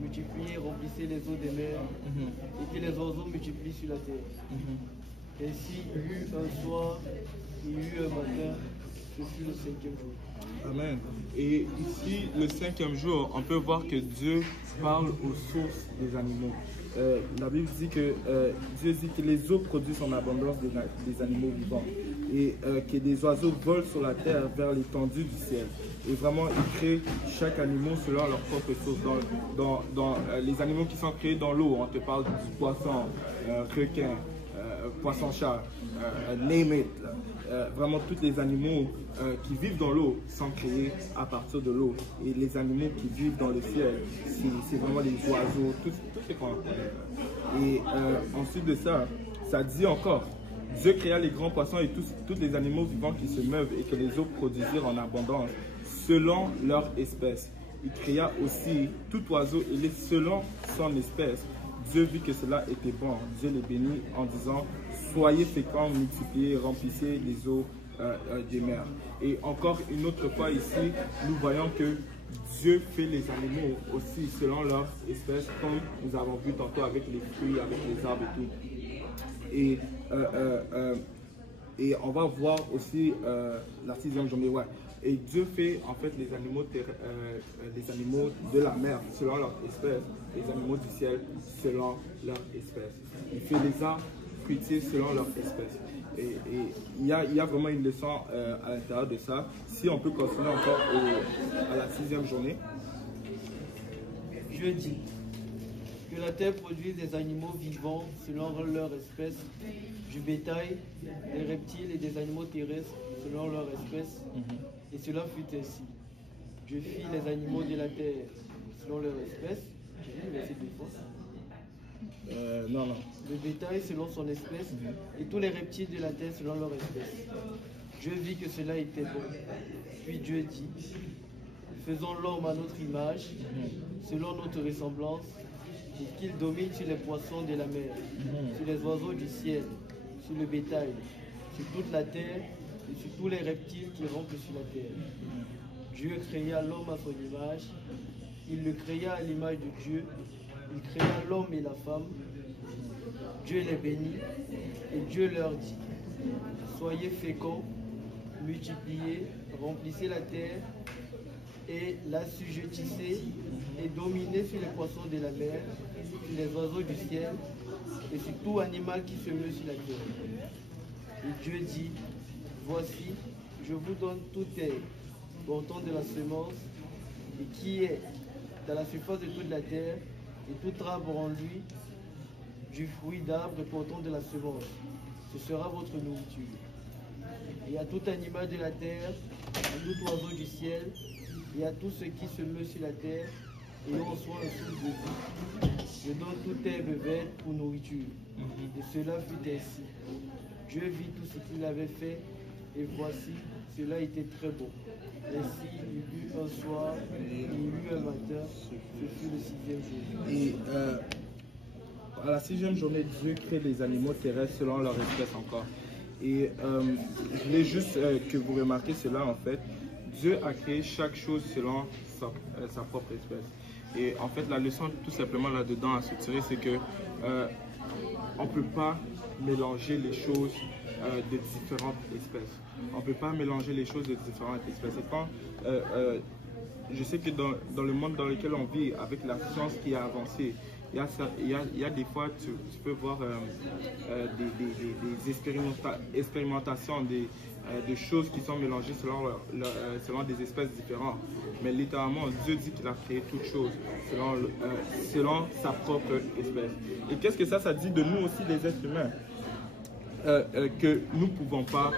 multipliez et remplissez les eaux des mers, et que les oiseaux multiplient sur la terre. Ainsi il y eut un soir, il y eut un matin, ce fut le 5e jour. Amen. Et ici, le 5e jour, on peut voir que Dieu parle aux sources des animaux. La Bible dit que Dieu dit que les eaux produisent en abondance des animaux vivants, et que des oiseaux volent sur la terre vers l'étendue du ciel. Et vraiment, il crée chaque animal selon leur propre source. Dans les animaux qui sont créés dans l'eau, on te parle du poisson, requin, poisson-chat, name it. Vraiment, tous les animaux qui vivent dans l'eau sont créés à partir de l'eau. Et les animaux qui vivent dans le ciel, c'est vraiment les oiseaux, tout ce qu'on connaît. Et ensuite de ça, ça dit encore: Dieu créa les grands poissons et tous les animaux vivants qui se meuvent, et que les eaux produisirent en abondance selon leur espèce. Il créa aussi tout oiseau et selon son espèce. Dieu vit que cela était bon. Dieu les bénit en disant: soyez féconds, multipliez, remplissez les eaux des mers. Et encore une autre fois ici, nous voyons que Dieu fait les animaux aussi selon leur espèce, comme nous avons vu tantôt avec les fruits, avec les arbres et tout. Et on va voir aussi la 6e journée. Ouais. Et Dieu fait en fait les animaux de la mer selon leur espèce, les animaux du ciel selon leur espèce. Il fait les arbres fruitiers selon leur espèce. Et il y a vraiment une leçon à l'intérieur de ça. Si on peut continuer encore à la 6e journée. Je dis que la terre produise des animaux vivants selon leur espèce, du bétail, des reptiles et des animaux terrestres selon leur espèce. Et cela fut ainsi. Je fis les animaux de la terre selon leur espèce. J'ai vu le verset 2 fois. Non. Le bétail selon son espèce, et tous les reptiles de la terre selon leur espèce. Dieu vit que cela était bon. Puis Dieu dit: faisons l'homme à notre image, selon notre ressemblance, et qu'il domine sur les poissons de la mer, sur les oiseaux du ciel, sur le bétail, sur toute la terre, et sur tous les reptiles qui rampent sur la terre. Dieu créa l'homme à son image, il le créa à l'image de Dieu, il créa l'homme et la femme. Dieu les bénit, et Dieu leur dit, soyez féconds, multipliez, remplissez la terre, et l'assujettissez, et dominez sur les poissons de la mer, sur les oiseaux du ciel, et sur tout animal qui se meut sur la terre. Et Dieu dit, voici, je vous donne tout herbe portant de la semence, et qui est dans la surface de toute la terre, et tout arbre en lui, du fruit d'arbre portant de la semence. Ce sera votre nourriture. Et à tout animal de la terre, à tout oiseau du ciel, et à tout ce qui se meut sur la terre, et en soit un souffle de vie. Je donne toute herbe verte pour nourriture. Et cela fut ainsi. Dieu vit tout ce qu'il avait fait, et voici, cela était très beau. Ainsi, il eut un soir, et il eut un matin, ce fut le 6e jour. Et à la 6e journée, Dieu crée les animaux terrestres selon leur espèce encore. Et je voulais juste que vous remarquiez cela en fait. Dieu a créé chaque chose selon sa propre espèce. Et en fait, la leçon tout simplement là-dedans à se tirer, c'est que on ne peut pas mélanger les choses de différentes espèces. On ne peut pas mélanger les choses de différentes espèces. Et quand, je sais que dans le monde dans lequel on vit, avec la science qui a avancé, il y a des fois, tu peux voir des expérimentations, des choses qui sont mélangées selon des espèces différentes. Mais littéralement, Dieu dit qu'il a créé toutes choses selon sa propre espèce. Et qu'est-ce que ça dit de nous aussi, les êtres humains? Que nous ne pouvons pas,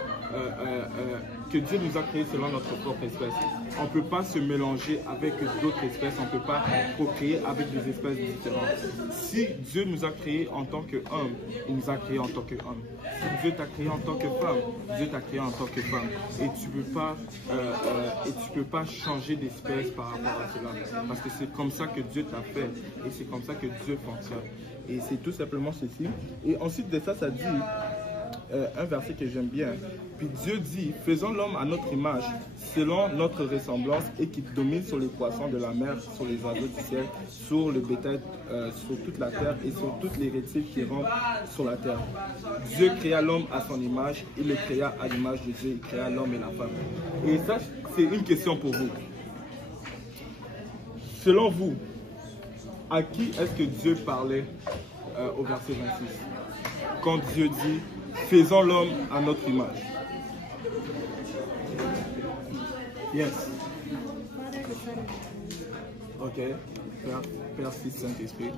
que Dieu nous a créés selon notre propre espèce. On ne peut pas se mélanger avec d'autres espèces, on ne peut pas procréer avec des espèces différentes. Si Dieu nous a créés en tant qu'homme, il nous a créés en tant qu'homme. Si Dieu t'a créé en tant que femme, Dieu t'a créé en tant que femme. Et tu ne peux pas changer d'espèce par rapport à cela. Parce que c'est comme ça que Dieu t'a fait et c'est comme ça que Dieu fonctionne. Et c'est tout simplement ceci. Et ensuite de ça, ça dit un verset que j'aime bien. Puis Dieu dit, faisons l'homme à notre image, selon notre ressemblance, et qui domine sur les poissons de la mer, sur les oiseaux du ciel, sur le bétail, sur toute la terre et sur toutes les reptiles qui rampent sur la terre. Dieu créa l'homme à son image, il le créa à l'image de Dieu, il créa l'homme et la femme. Et ça, c'est une question pour vous. Selon vous, à qui est-ce que Dieu parlait au verset 26? Quand Dieu dit, faisons l'homme à notre image. Yes. Ok. Père, Fils, Saint-Esprit.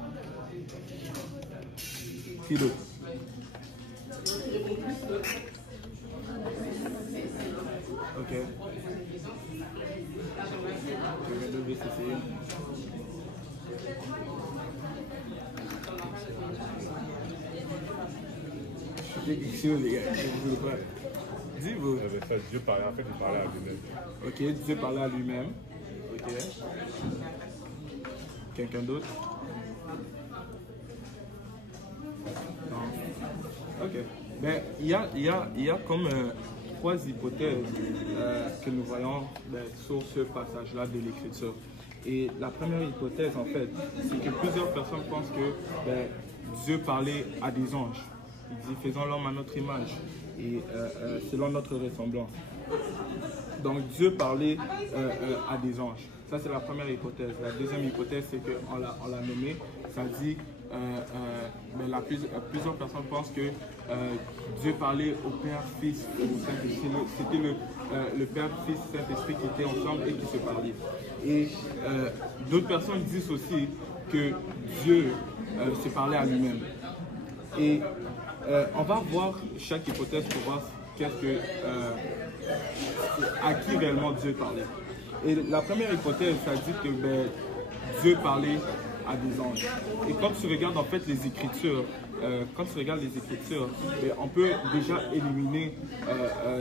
Qui d'autre? Ok. Je vais lever ceci. J'ai quelque chose, les gars. Je ne veux pas. Dis-vous. Dieu parlait, en fait, il parlait à lui-même. Ok, Dieu parlait à lui-même. Ok. Quelqu'un d'autre? Non. Ok. Ben, il y a comme 3 hypothèses que nous voyons sur ce passage-là de l'Écriture. Et la première hypothèse, en fait, c'est que plusieurs personnes pensent que Dieu parlait à des anges. Il dit, faisons l'homme à notre image et selon notre ressemblance. Donc Dieu parlait à des anges. Ça, c'est la première hypothèse. La deuxième hypothèse, c'est qu'on l'a nommé. Ça dit, plusieurs personnes pensent que Dieu parlait au Père, Fils et au Saint-Esprit. C'était le Père, Fils, Saint-Esprit qui étaient ensemble et qui se parlaient. Et d'autres personnes disent aussi que Dieu se parlait à lui-même. Et on va voir chaque hypothèse pour voir à qui réellement Dieu parlait. Et la première hypothèse, ça dit que Dieu parlait à des anges. Et quand tu regardes en fait les Écritures, on peut déjà éliminer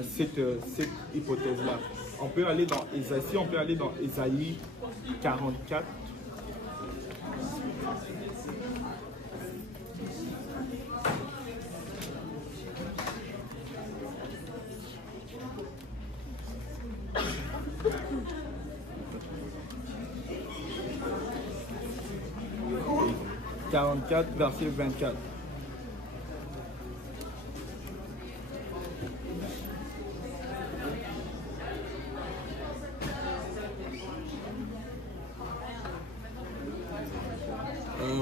cette hypothèse-là. On peut aller dans Ésaïe, on peut aller dans Ésaïe 44. 44, verset 24.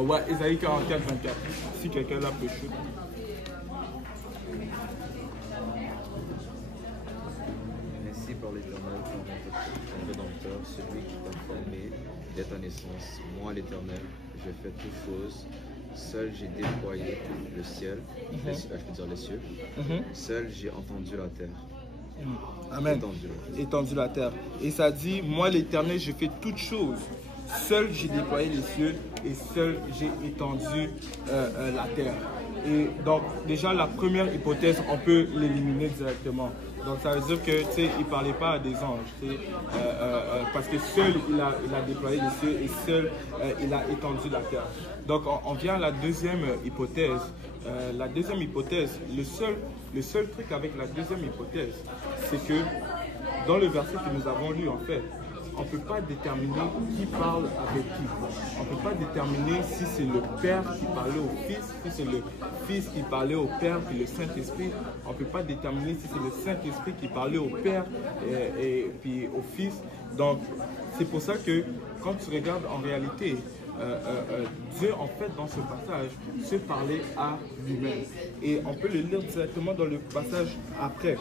Ouais, Ésaïe 44, 24. Si quelqu'un l'a péché. Ainsi par l'Éternel, ton Rédempteur, celui qui t'a formé dès ta naissance. Moi, l'Éternel, j'ai fait toutes choses. Seul j'ai déployé le ciel, je peux dire les cieux. Seul j'ai entendu la terre. Amen. Étendu la terre. Et ça dit, moi l'Éternel, je fais toutes choses. Seul j'ai déployé les cieux et seul j'ai étendu la terre. Et donc déjà la première hypothèse, on peut l'éliminer directement. Donc ça veut dire que il ne parlait pas à des anges, parce que seul il a déployé les cieux et seul il a étendu la terre. Donc on vient à la deuxième hypothèse. La deuxième hypothèse, le seul truc avec la deuxième hypothèse, c'est que dans le verset que nous avons lu en fait, on ne peut pas déterminer qui parle avec qui. On ne peut pas déterminer si c'est le Père qui parlait au Fils, si c'est le Fils qui parlait au Père, puis le Saint-Esprit. On ne peut pas déterminer si c'est le Saint-Esprit qui parlait au Père et puis au Fils. Donc, c'est pour ça que quand tu regardes en réalité, Dieu, en fait, dans ce passage, se parlait à lui-même. Et on peut le lire directement dans le passage après.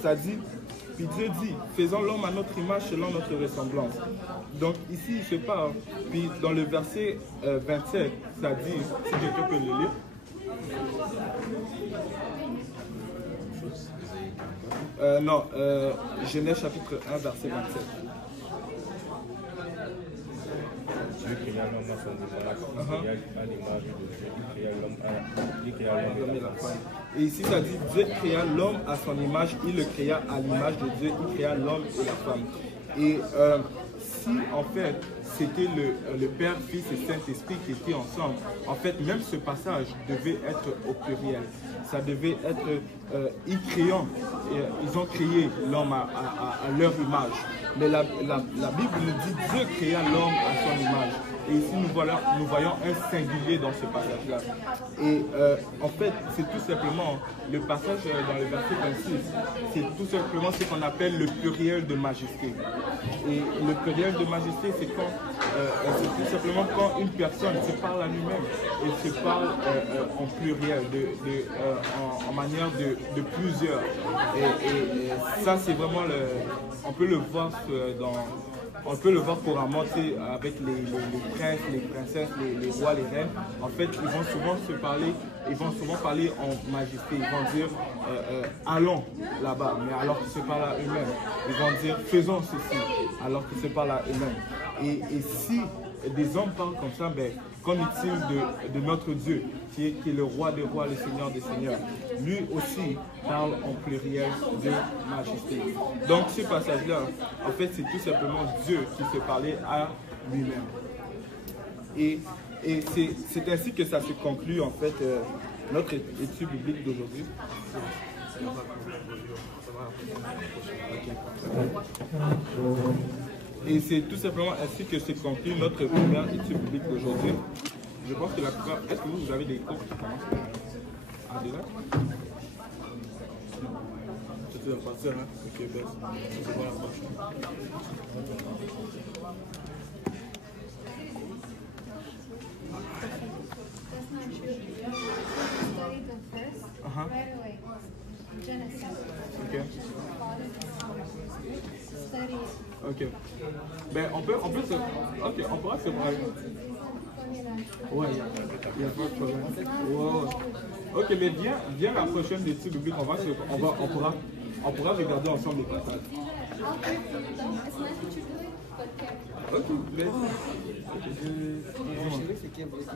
Ça dit... Puis Dieu dit, faisons l'homme à notre image selon notre ressemblance. Donc ici, il se parle. Puis dans le verset 27, ça dit, si quelqu'un peut le lire. Non, Genèse chapitre 1, verset 27. Dieu créa l'homme à son image, à l'image de Dieu, il créa l'homme et la femme. Et ici ça dit, Dieu créa l'homme à son image, il le créa à l'image de Dieu, il créa l'homme et la femme. Et si en fait c'était le Père, Fils et Saint-Esprit qui étaient ensemble, en fait même ce passage devait être au pluriel. Ça devait être ils ont créé l'homme à leur image. Mais la Bible nous dit Dieu créa l'homme à son image. Et ici nous voyons un singulier dans ce passage-là. Et en fait, c'est tout simplement le passage dans le verset 26, c'est tout simplement ce qu'on appelle le pluriel de majesté. Et le pluriel de majesté, c'est tout simplement quand une personne se parle à lui-même et se parle en pluriel, en manière de plusieurs. Et ça, c'est vraiment on peut le voir on peut le voir couramment avec les princes, les princesses, les rois, les reines. En fait, ils vont souvent parler en majesté. Ils vont dire allons là-bas, mais alors qu'ils se parlent à eux-mêmes. Ils vont dire faisons ceci, alors qu'ils se parlent à eux-mêmes. Et si des hommes parlent comme ça, ben, qu'en est-il de notre Dieu, qui est le roi des rois, le Seigneur des seigneurs? Lui aussi parle en pluriel de majesté. Donc ce passage-là, en fait, c'est tout simplement Dieu qui se parlait à lui-même. Et c'est ainsi que ça se conclut, en fait, notre étude biblique d'aujourd'hui. Et c'est tout simplement ainsi que se conclut notre première étude biblique d'aujourd'hui. Je pense que la plupart... Est-ce que vous avez des cours qui commencent à déjà? Tu vas partir, hein? Ok, ben, on se voit la prochaine. Ok. Ben, on pourra se parler. Ouais, il n'y a pas de problème. Wow. Ok, mais viens la prochaine étude biblique, on pourra regarder ensemble les passages. Ok, mais... Il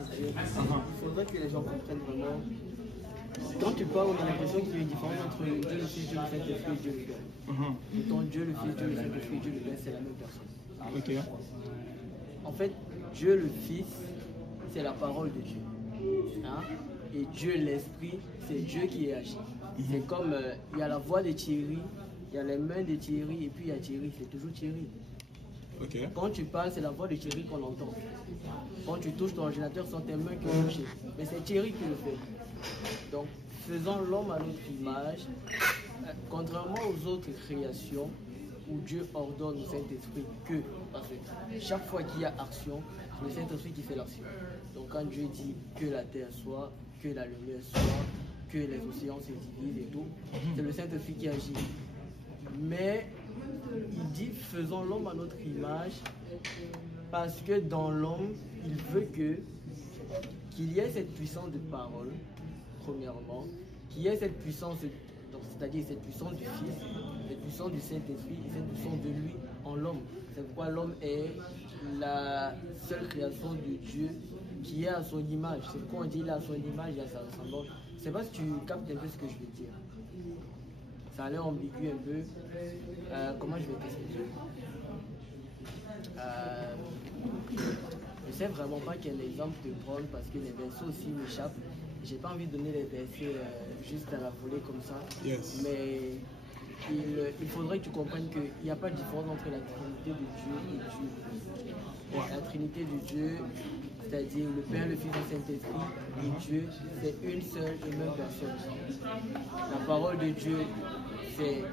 faudrait que les gens comprennent vraiment. Quand tu parles, on a l'impression qu'il y a une différence entre Dieu le Fils, Dieu le Saint-Esprit et Dieu le Père. Étant Dieu le Fils, Dieu le Saint-Esprit, Dieu le Père, c'est la même personne. Ok. En fait, Dieu le Fils, c'est la parole de Dieu. Hein? Et Dieu l'Esprit, c'est Dieu qui est agi. C'est comme, il y a la voix de Thierry, il y a les mains de Thierry, et puis il y a Thierry, c'est toujours Thierry. Ok. Quand tu parles, c'est la voix de Thierry qu'on entend. Quand tu touches ton ordinateur, ce sont tes mains qui ont touché. Mais c'est Thierry qui le fait. Donc, faisons l'homme à notre image. Contrairement aux autres créations, où Dieu ordonne au Saint-Esprit que, parce que chaque fois qu'il y a action, c'est le Saint-Esprit qui fait l'action. Donc quand Dieu dit que la terre soit, que la lumière soit, que les océans se divisent et tout, c'est le Saint-Esprit qui agit. Mais il dit faisons l'homme à notre image, parce que dans l'homme, il veut qu'il y ait cette puissance de parole, premièrement, qu'il y ait cette puissance, c'est-à-dire cette puissance du Fils, cette puissance du Saint-Esprit et cette puissance de lui en l'homme. C'est pourquoi l'homme est la seule création de Dieu qui est à son image. C'est pourquoi on dit il est à son image et à sa ressemblance. Je ne sais pas si tu captes un peu ce que je veux dire. Ça a l'air ambigu un peu. Comment je vais t'expliquer? Je ne sais vraiment pas quel exemple te prendre parce que les versets aussi m'échappent. J'ai pas envie de donner les versets juste à la volée comme ça. Yes. Mais il faudrait que tu comprennes qu'il n'y a pas de différence entre la Trinité de Dieu et Dieu. La Trinité de Dieu, c'est-à-dire le Père, le Fils et le Saint-Esprit, et Dieu, c'est une seule et même personne. La parole de Dieu, c'est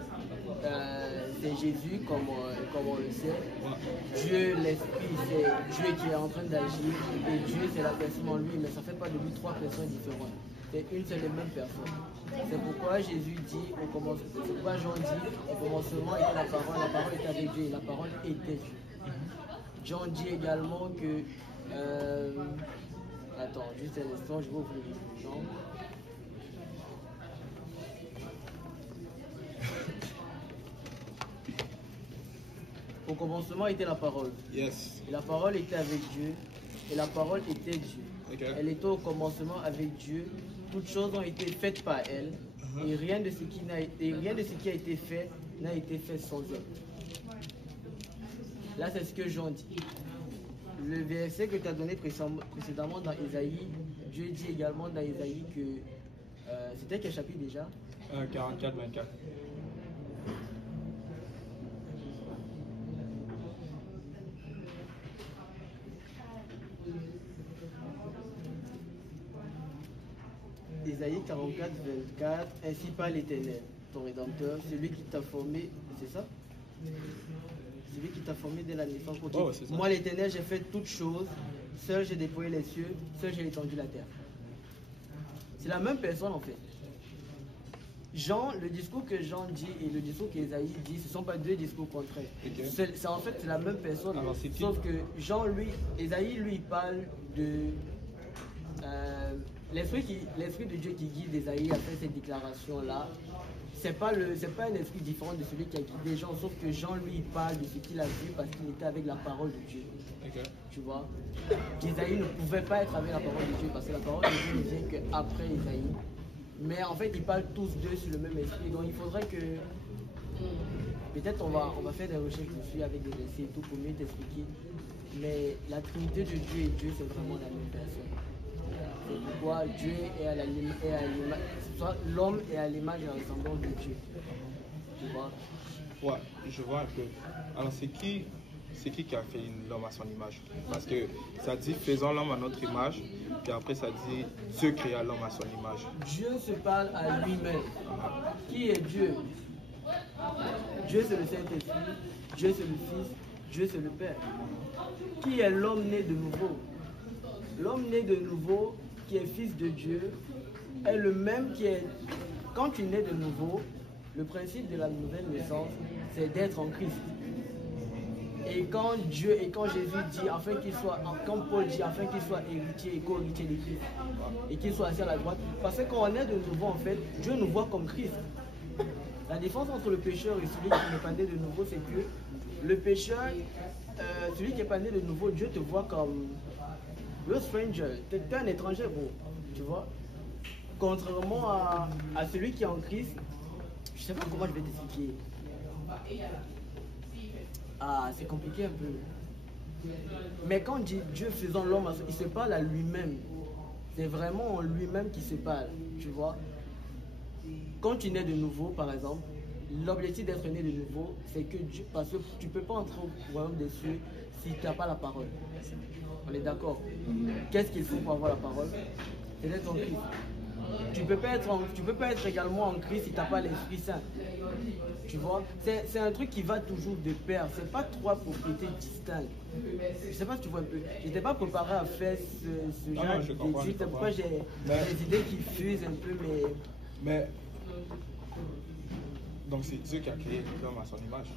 Jésus, comme on le sait. Dieu, l'Esprit, c'est Dieu qui est en train d'agir. Et Dieu, c'est la personne en lui, mais ça ne fait pas de lui trois personnes différentes. C'est une seule et même personne. C'est pourquoi Jésus dit, c'est pourquoi Jean dit, au commencement était la parole était avec Dieu, et la parole était Dieu. Jean dit également que... attends, juste un instant, je vais ouvrir Jean. Au commencement était la parole. Yes. Et la parole était avec Dieu. Et la parole était Dieu. Okay. Elle était au commencement avec Dieu. Toutes choses ont été faites par elle. Et rien de ce qui a été fait n'a été fait sans elle. Là, c'est ce que Jean dit. Le verset que tu as donné précédemment dans Isaïe, Dieu dit également dans Isaïe que... c'était quel chapitre déjà? 44-24. Isaïe 44, 24, ainsi parle l'Éternel, ton Rédempteur, celui qui t'a formé, c'est ça? Celui qui t'a formé dès la naissance. Okay. Oh, c'est ça. Moi, l'Éternel, j'ai fait toutes choses, seul j'ai déployé les cieux, seul j'ai étendu la terre. C'est la même personne en fait. Jean, le discours que Jean dit et le discours qu'Ésaïe dit, ce ne sont pas deux discours contraires. Okay. C'est en fait la même personne. Alors, sauf que Jean, lui, Ésaïe, lui, parle de... l'esprit de Dieu qui guide Ésaïe a fait cette déclaration-là. C'est pas un esprit différent de celui qui a guidé Jean, sauf que Jean, lui, il parle de ce qu'il a vu parce qu'il était avec la parole de Dieu. Okay. Tu vois, Ésaïe ne pouvait pas être avec la parole de Dieu parce que la parole de Dieu ne vient qu'après Ésaïe. Mais en fait, ils parlent tous deux sur le même esprit. Donc il faudrait que... Peut-être on va faire des recherches dessus avec des versets et tout pour mieux t'expliquer. Mais la Trinité de Dieu et Dieu, c'est vraiment la même personne. C'est pourquoi Dieu est à l'image, l'homme est à l'image et à la ressemblance de Dieu. Tu vois? Ouais, je vois un peu. Alors c'est qui a fait l'homme à son image? Parce que ça dit faisons l'homme à notre image, puis après ça dit Dieu créa l'homme à son image. Dieu se parle à lui-même. Qui est Dieu? Dieu c'est le Saint-Esprit, Dieu c'est le Fils, Dieu c'est le Père. Qui est l'homme né de nouveau? L'homme né de nouveau, qui est fils de Dieu, est le même qui est... Quand tu nais de nouveau, le principe de la nouvelle naissance, c'est d'être en Christ. Et quand Jésus dit, afin qu'il soit, quand Paul dit, afin qu'il soit héritier et co-héritier de Christ, et qu'il soit assis à la droite, parce que quand on est de nouveau, en fait, Dieu nous voit comme Christ. La différence entre le pécheur et celui qui n'est pas né de nouveau, c'est que le pécheur, celui qui n'est pas né de nouveau, Dieu te voit comme le stranger, t'es un étranger, gros, tu vois. Contrairement à celui qui est en Christ, je sais pas comment je vais t'expliquer. Ah, c'est compliqué un peu. Mais quand on dit Dieu faisant l'homme, il se parle à lui-même. C'est vraiment en lui-même qu'il se parle, tu vois. Quand tu nais de nouveau, par exemple, l'objectif d'être né de nouveau, c'est que Dieu, parce que tu ne peux pas entrer au royaume des cieux si tu n'as pas la parole. On est d'accord? Qu'est-ce qu'il faut pour avoir la parole? C'est d'être en Christ. Tu peux pas être également en Christ si tu n'as pas l'Esprit Saint. Tu vois, c'est un truc qui va toujours de pair. C'est pas trois propriétés distinctes. Je sais pas si tu vois un peu. Je n'étais pas préparé à faire ce genre d'études. C'est pourquoi j'ai des idées qui fusent un peu, mais donc c'est Dieu qui a créé l'homme à son image.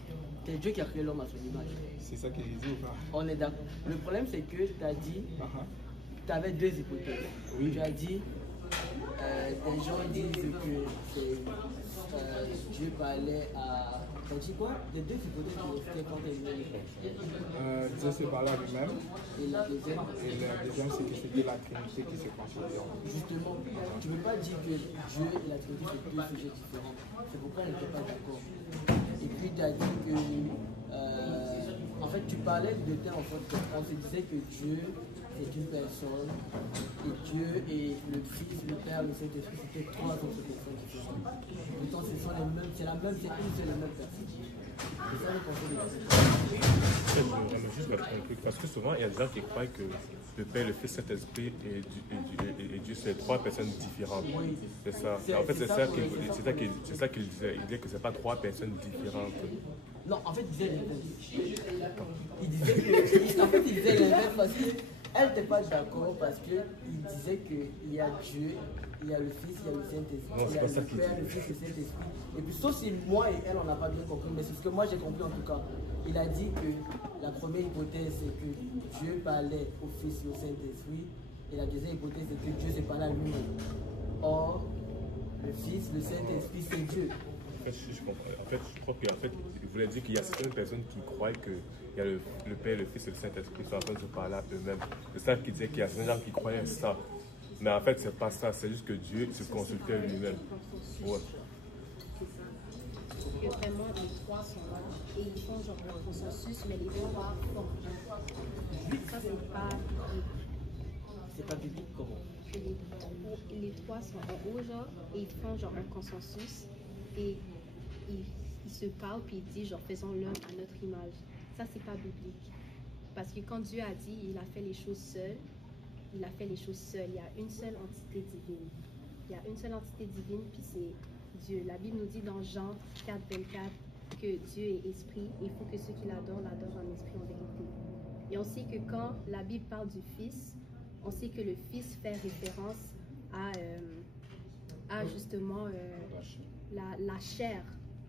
C'est Dieu qui a créé l'homme à son image. C'est ça qu'il dit ou pas? On est d'accord. Le problème c'est que tu as dit, tu avais deux hypothèses. Oui. Tu as dit, des gens disent que Dieu parlait à... Tu as dit quoi? Les deux hypothèses qui étaient quand elle Dieu se parlait à lui-même. Et la deuxième? Et la deuxième, c'est que c'était la Trinité qui s'est constituée. Justement, tu ne peux pas dire que Dieu et la Trinité sont deux sujets différents. C'est pourquoi elle n'était pas d'accord. Et puis tu as dit que... en fait, tu parlais de temps, en fait, on se disait que Dieu est une personne, et Dieu et le Fils, le Père, le Saint-Esprit, c'était trois autres personnes différentes. Pourtant, c'est une seule et même personne. C'est ça le conseil de la J'aimerais juste mettre un truc, parce que souvent, il y a des gens qui croient que le Père, le Fils, Saint-Esprit et Dieu, c'est trois personnes différentes. Oui. C'est ça. En fait, c'est ça qu'il disait. Il disait que c'est pas trois personnes différentes. Non, en fait, il disait l'inverse. Il disait l'inverse parce qu'elle n'était pas d'accord parce qu'il disait qu'il y a Dieu, il y a le Fils, il y a le Saint-Esprit, il y a le Père, le Fils et le Saint-Esprit. Et puis, sauf si moi et elle, on n'a pas bien compris, mais c'est ce que moi j'ai compris en tout cas. Il a dit que la première hypothèse, c'est que Dieu parlait au Fils et au Saint-Esprit. Et la deuxième hypothèse, c'est que Dieu s'est parlé à lui-même. Or, le Fils, le Saint-Esprit, c'est Dieu. En fait, je crois qu'en fait, il voulait dire qu'il y a certaines personnes qui croient qu'il y a le Père, le Fils et le Saint-Esprit qui sont en train de se parler à eux-mêmes. C'est ça qu'il disait qu'il y a certains gens qui croyaient ça. Mais en fait, c'est pas ça. C'est juste que Dieu se consultait lui-même. Ouais. Que vraiment les trois sont là et ils font genre un consensus, mais les trois font. Ça, c'est pas biblique. C'est pas biblique comment? Les trois sont en haut, genre, et ils font genre un consensus et ils se parlent puis ils disent genre faisons l'homme à notre image. Ça, c'est pas biblique. Parce que quand Dieu a dit, il a fait les choses seul, il a fait les choses seul. Il y a une seule entité divine. Il y a une seule entité divine, puis c'est Dieu. La Bible nous dit dans Jean 4, 24 que Dieu est esprit. Il faut que ceux qui l'adorent, l'adorent en esprit, en vérité. Et on sait que quand la Bible parle du Fils, on sait que le Fils fait référence à justement la chair.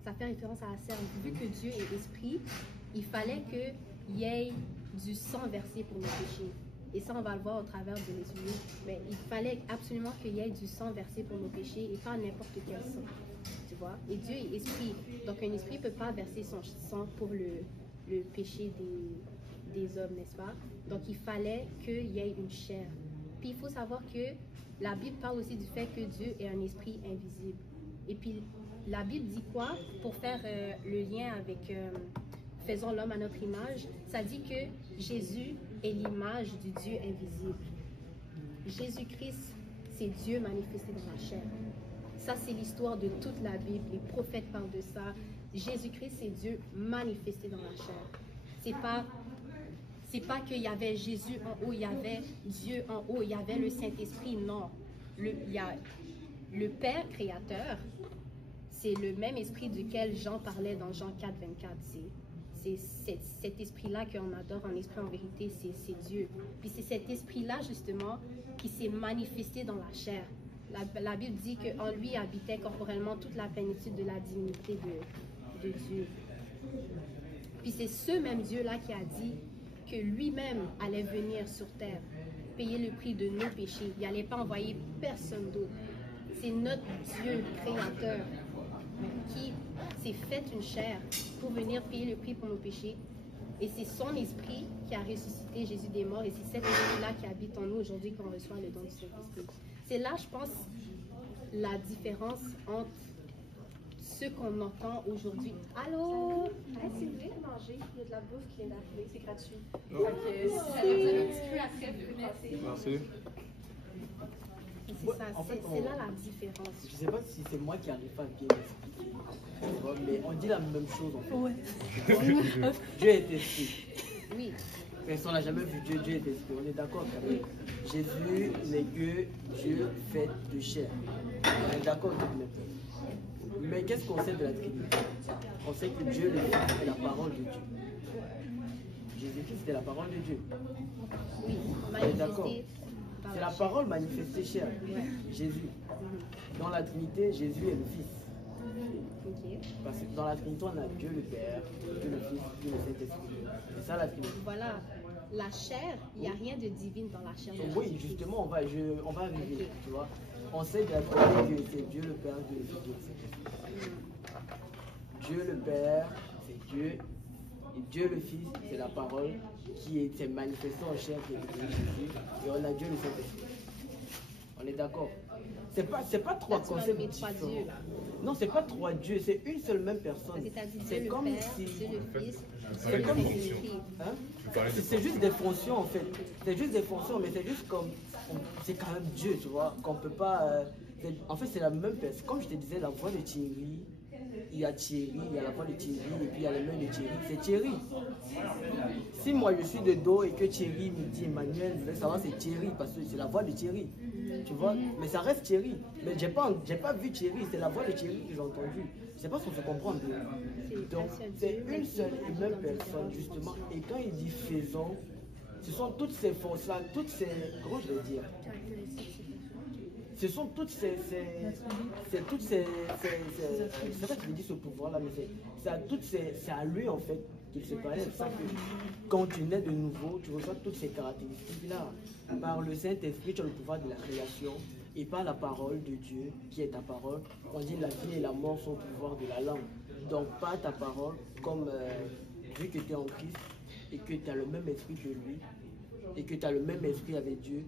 Ça fait référence à la chair. Vu que Dieu est esprit, il fallait qu'il y ait du sang versé pour nos péchés. Et ça, on va le voir au travers de l'Évangile. Mais il fallait absolument qu'il y ait du sang versé pour nos péchés et pas n'importe quel sang. Tu vois? Et Dieu est esprit. Donc, un esprit ne peut pas verser son sang pour le péché des hommes, n'est-ce pas? Donc, il fallait qu'il y ait une chair. Puis, il faut savoir que la Bible parle aussi du fait que Dieu est un esprit invisible. Et puis, la Bible dit quoi? Pour faire le lien avec faisons l'homme à notre image, ça dit que Jésus est l'image du Dieu invisible. Jésus-Christ, c'est Dieu manifesté dans la chair. Ça, c'est l'histoire de toute la Bible. Les prophètes parlent de ça. Jésus-Christ, c'est Dieu manifesté dans la chair. C'est pas qu'il y avait Jésus en haut, il y avait Dieu en haut, il y avait le Saint-Esprit. Non. Il y a le Père créateur. C'est le même esprit duquel Jean parlait dans Jean 4, 24. C'est cet esprit-là qu'on adore en esprit, en vérité, c'est Dieu. Puis c'est cet esprit-là, justement, qui s'est manifesté dans la chair. La Bible dit qu'en lui habitait corporellement toute la plénitude de la divinité de Dieu. Puis c'est ce même Dieu-là qui a dit que lui-même allait venir sur terre, payer le prix de nos péchés. Il n'allait pas envoyer personne d'autre. C'est notre Dieu créateur qui s'est fait une chair pour venir payer le prix pour nos péchés. Et c'est son esprit qui a ressuscité Jésus des morts. Et c'est cet esprit-là qui habite en nous aujourd'hui qu'on reçoit le don du Saint-Esprit. C'est là, je pense, la différence entre ce qu'on entend aujourd'hui. Allô? Hey, si vous voulez manger, il y a de la bouffe qui vient d'arriver, c'est gratuit. Oh. Donc, si ça vous donne un petit peu après, vous pouvez passer. Merci. C'est ça, en fait, c'est là la différence. Je sais pas si c'est moi qui arrive pas à bien expliquer, tu vois, mais on dit la même chose en fait. Ouais. Dieu est esprit. Oui. Personne n'a jamais vu Dieu, Dieu est esprit. On est d'accord quand même. Jésus n'est que Dieu fait de chair. On est d'accord tout de même. Mais qu'est-ce qu'on sait de la Trinité? On sait que Dieu le Fils est la parole de Dieu. Jésus-Christ est la parole de Dieu. Oui, On est d'accord. manifesté par C'est la chair. parole manifestée chair. Jésus. Dans la Trinité, Jésus est le Fils. Ok. Parce que dans la Trinité, on a Dieu le Père, Dieu le Fils, Dieu le Saint-Esprit. C'est ça la Trinité. Voilà, la chair, il n'y a rien de divin dans la chair. de Oui, Jésus-Christ. justement, on va arriver, tu vois. On sait de la Trinité que c'est Dieu le Père, Dieu le Fils, Dieu le Saint-Esprit. Dieu le Père, c'est Dieu. Et Dieu le Fils, c'est la parole qui s'est manifestée en chair, qui est devenue Jésus. Et on a Dieu le Saint-Esprit. On est d'accord. C'est pas trois Là, tu m'as concepts mis trois différents. dieux. Non, c'est pas trois dieux, c'est une seule même personne. Parce que tu as dit Dieu C'est le comme Père, si. Dieu le Fils, C'est Dieu le comme si- Saint-Esprit. Hein? C'est juste des fonctions en fait. C'est juste des fonctions, mais c'est juste comme. C'est quand même Dieu, tu vois, qu'on peut pas. En fait, c'est la même personne. Comme je te disais, la voix de Thierry, il y a Thierry, il y a la voix de Thierry, et puis il y a les mains de Thierry. C'est Thierry. Si moi je suis de dos et que Thierry me dit Emmanuel, je vais savoir c'est Thierry parce que c'est la voix de Thierry. Tu vois, mais ça reste Thierry. Mais j'ai pas vu Thierry, c'est la voix de Thierry que j'ai entendue. Je sais pas si on se comprend bien. Donc, c'est une seule et même personne, justement. Et quand il dit faisons, ce sont toutes ces forces-là, toutes ces. Comment je vais dire? Ce sont toutes ces. C'est toutes ces. Je sais pas si je dis ce pouvoir-là, mais c'est à lui en fait qu'il se parlait. C'est ça que quand tu nais de nouveau, tu reçois toutes ces caractéristiques-là. Par le Saint-Esprit, tu as le pouvoir de la création. Et par la parole de Dieu, qui est ta parole, on dit la vie et la mort sont au pouvoir de la langue. Donc par ta parole, comme vu que tu es en Christ et que tu as le même esprit que lui, et que tu as le même esprit avec Dieu,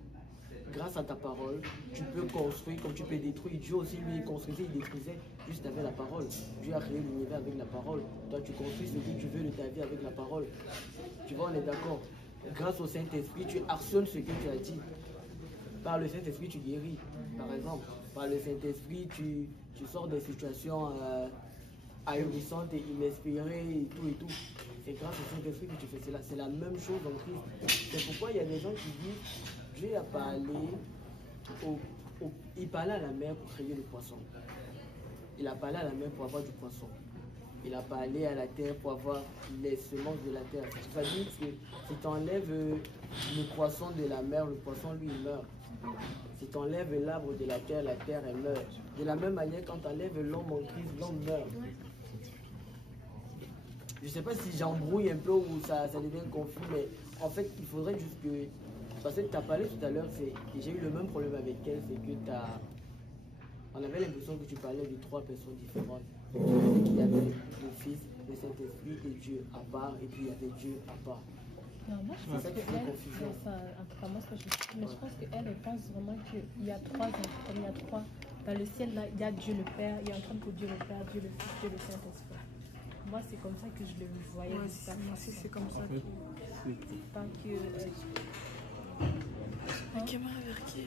grâce à ta parole, tu peux construire comme tu peux détruire. Dieu aussi, lui, il construisait, il détruisait juste avec la parole. Dieu a créé l'univers avec la parole. Toi, tu construis ce que tu veux de ta vie avec la parole. Tu vois, on est d'accord. Grâce au Saint-Esprit, tu harcèles ce que tu as dit. Par le Saint-Esprit, tu guéris, par exemple. Par le Saint-Esprit, tu sors des situations ahurissantes et inespérées et tout. C'est grâce au Saint-Esprit que tu fais cela. C'est la même chose en Christ. C'est pourquoi il y a des gens qui disent Dieu a parlé, il parlait à la mer pour créer le poisson. Il a parlé à la mer pour avoir du poisson. Il a parlé à la terre pour avoir les semences de la terre. Ça veut dire que si tu enlèves le poisson de la mer, le poisson lui il meurt. Si tu enlèves l'arbre de la terre elle meurt. De la même manière, quand tu enlèves l'homme en Christ, l'homme meurt. Je ne sais pas si j'embrouille un peu ou ça devient confus, mais en fait, il faudrait juste que. Parce que tu as parlé tout à l'heure, j'ai eu le même problème avec elle, c'est que on avait l'impression que tu parlais de trois personnes différentes. Il y avait le Fils, le Saint-Esprit et Dieu à part, et puis il y avait Dieu à part. Non, moi je pense qu'elle, en tout cas moi ce que je dis, mais je pense qu'elle pense vraiment qu'il y a trois êtres, comme il y a trois. Dans le ciel là, il y a Dieu le Père, il y a un train pour Dieu le Père, Dieu le Fils, Dieu le Saint-Esprit. Moi c'est comme ça que je le voyais. Moi aussi, c'est comme ça. Pas que... La caméra vers qui?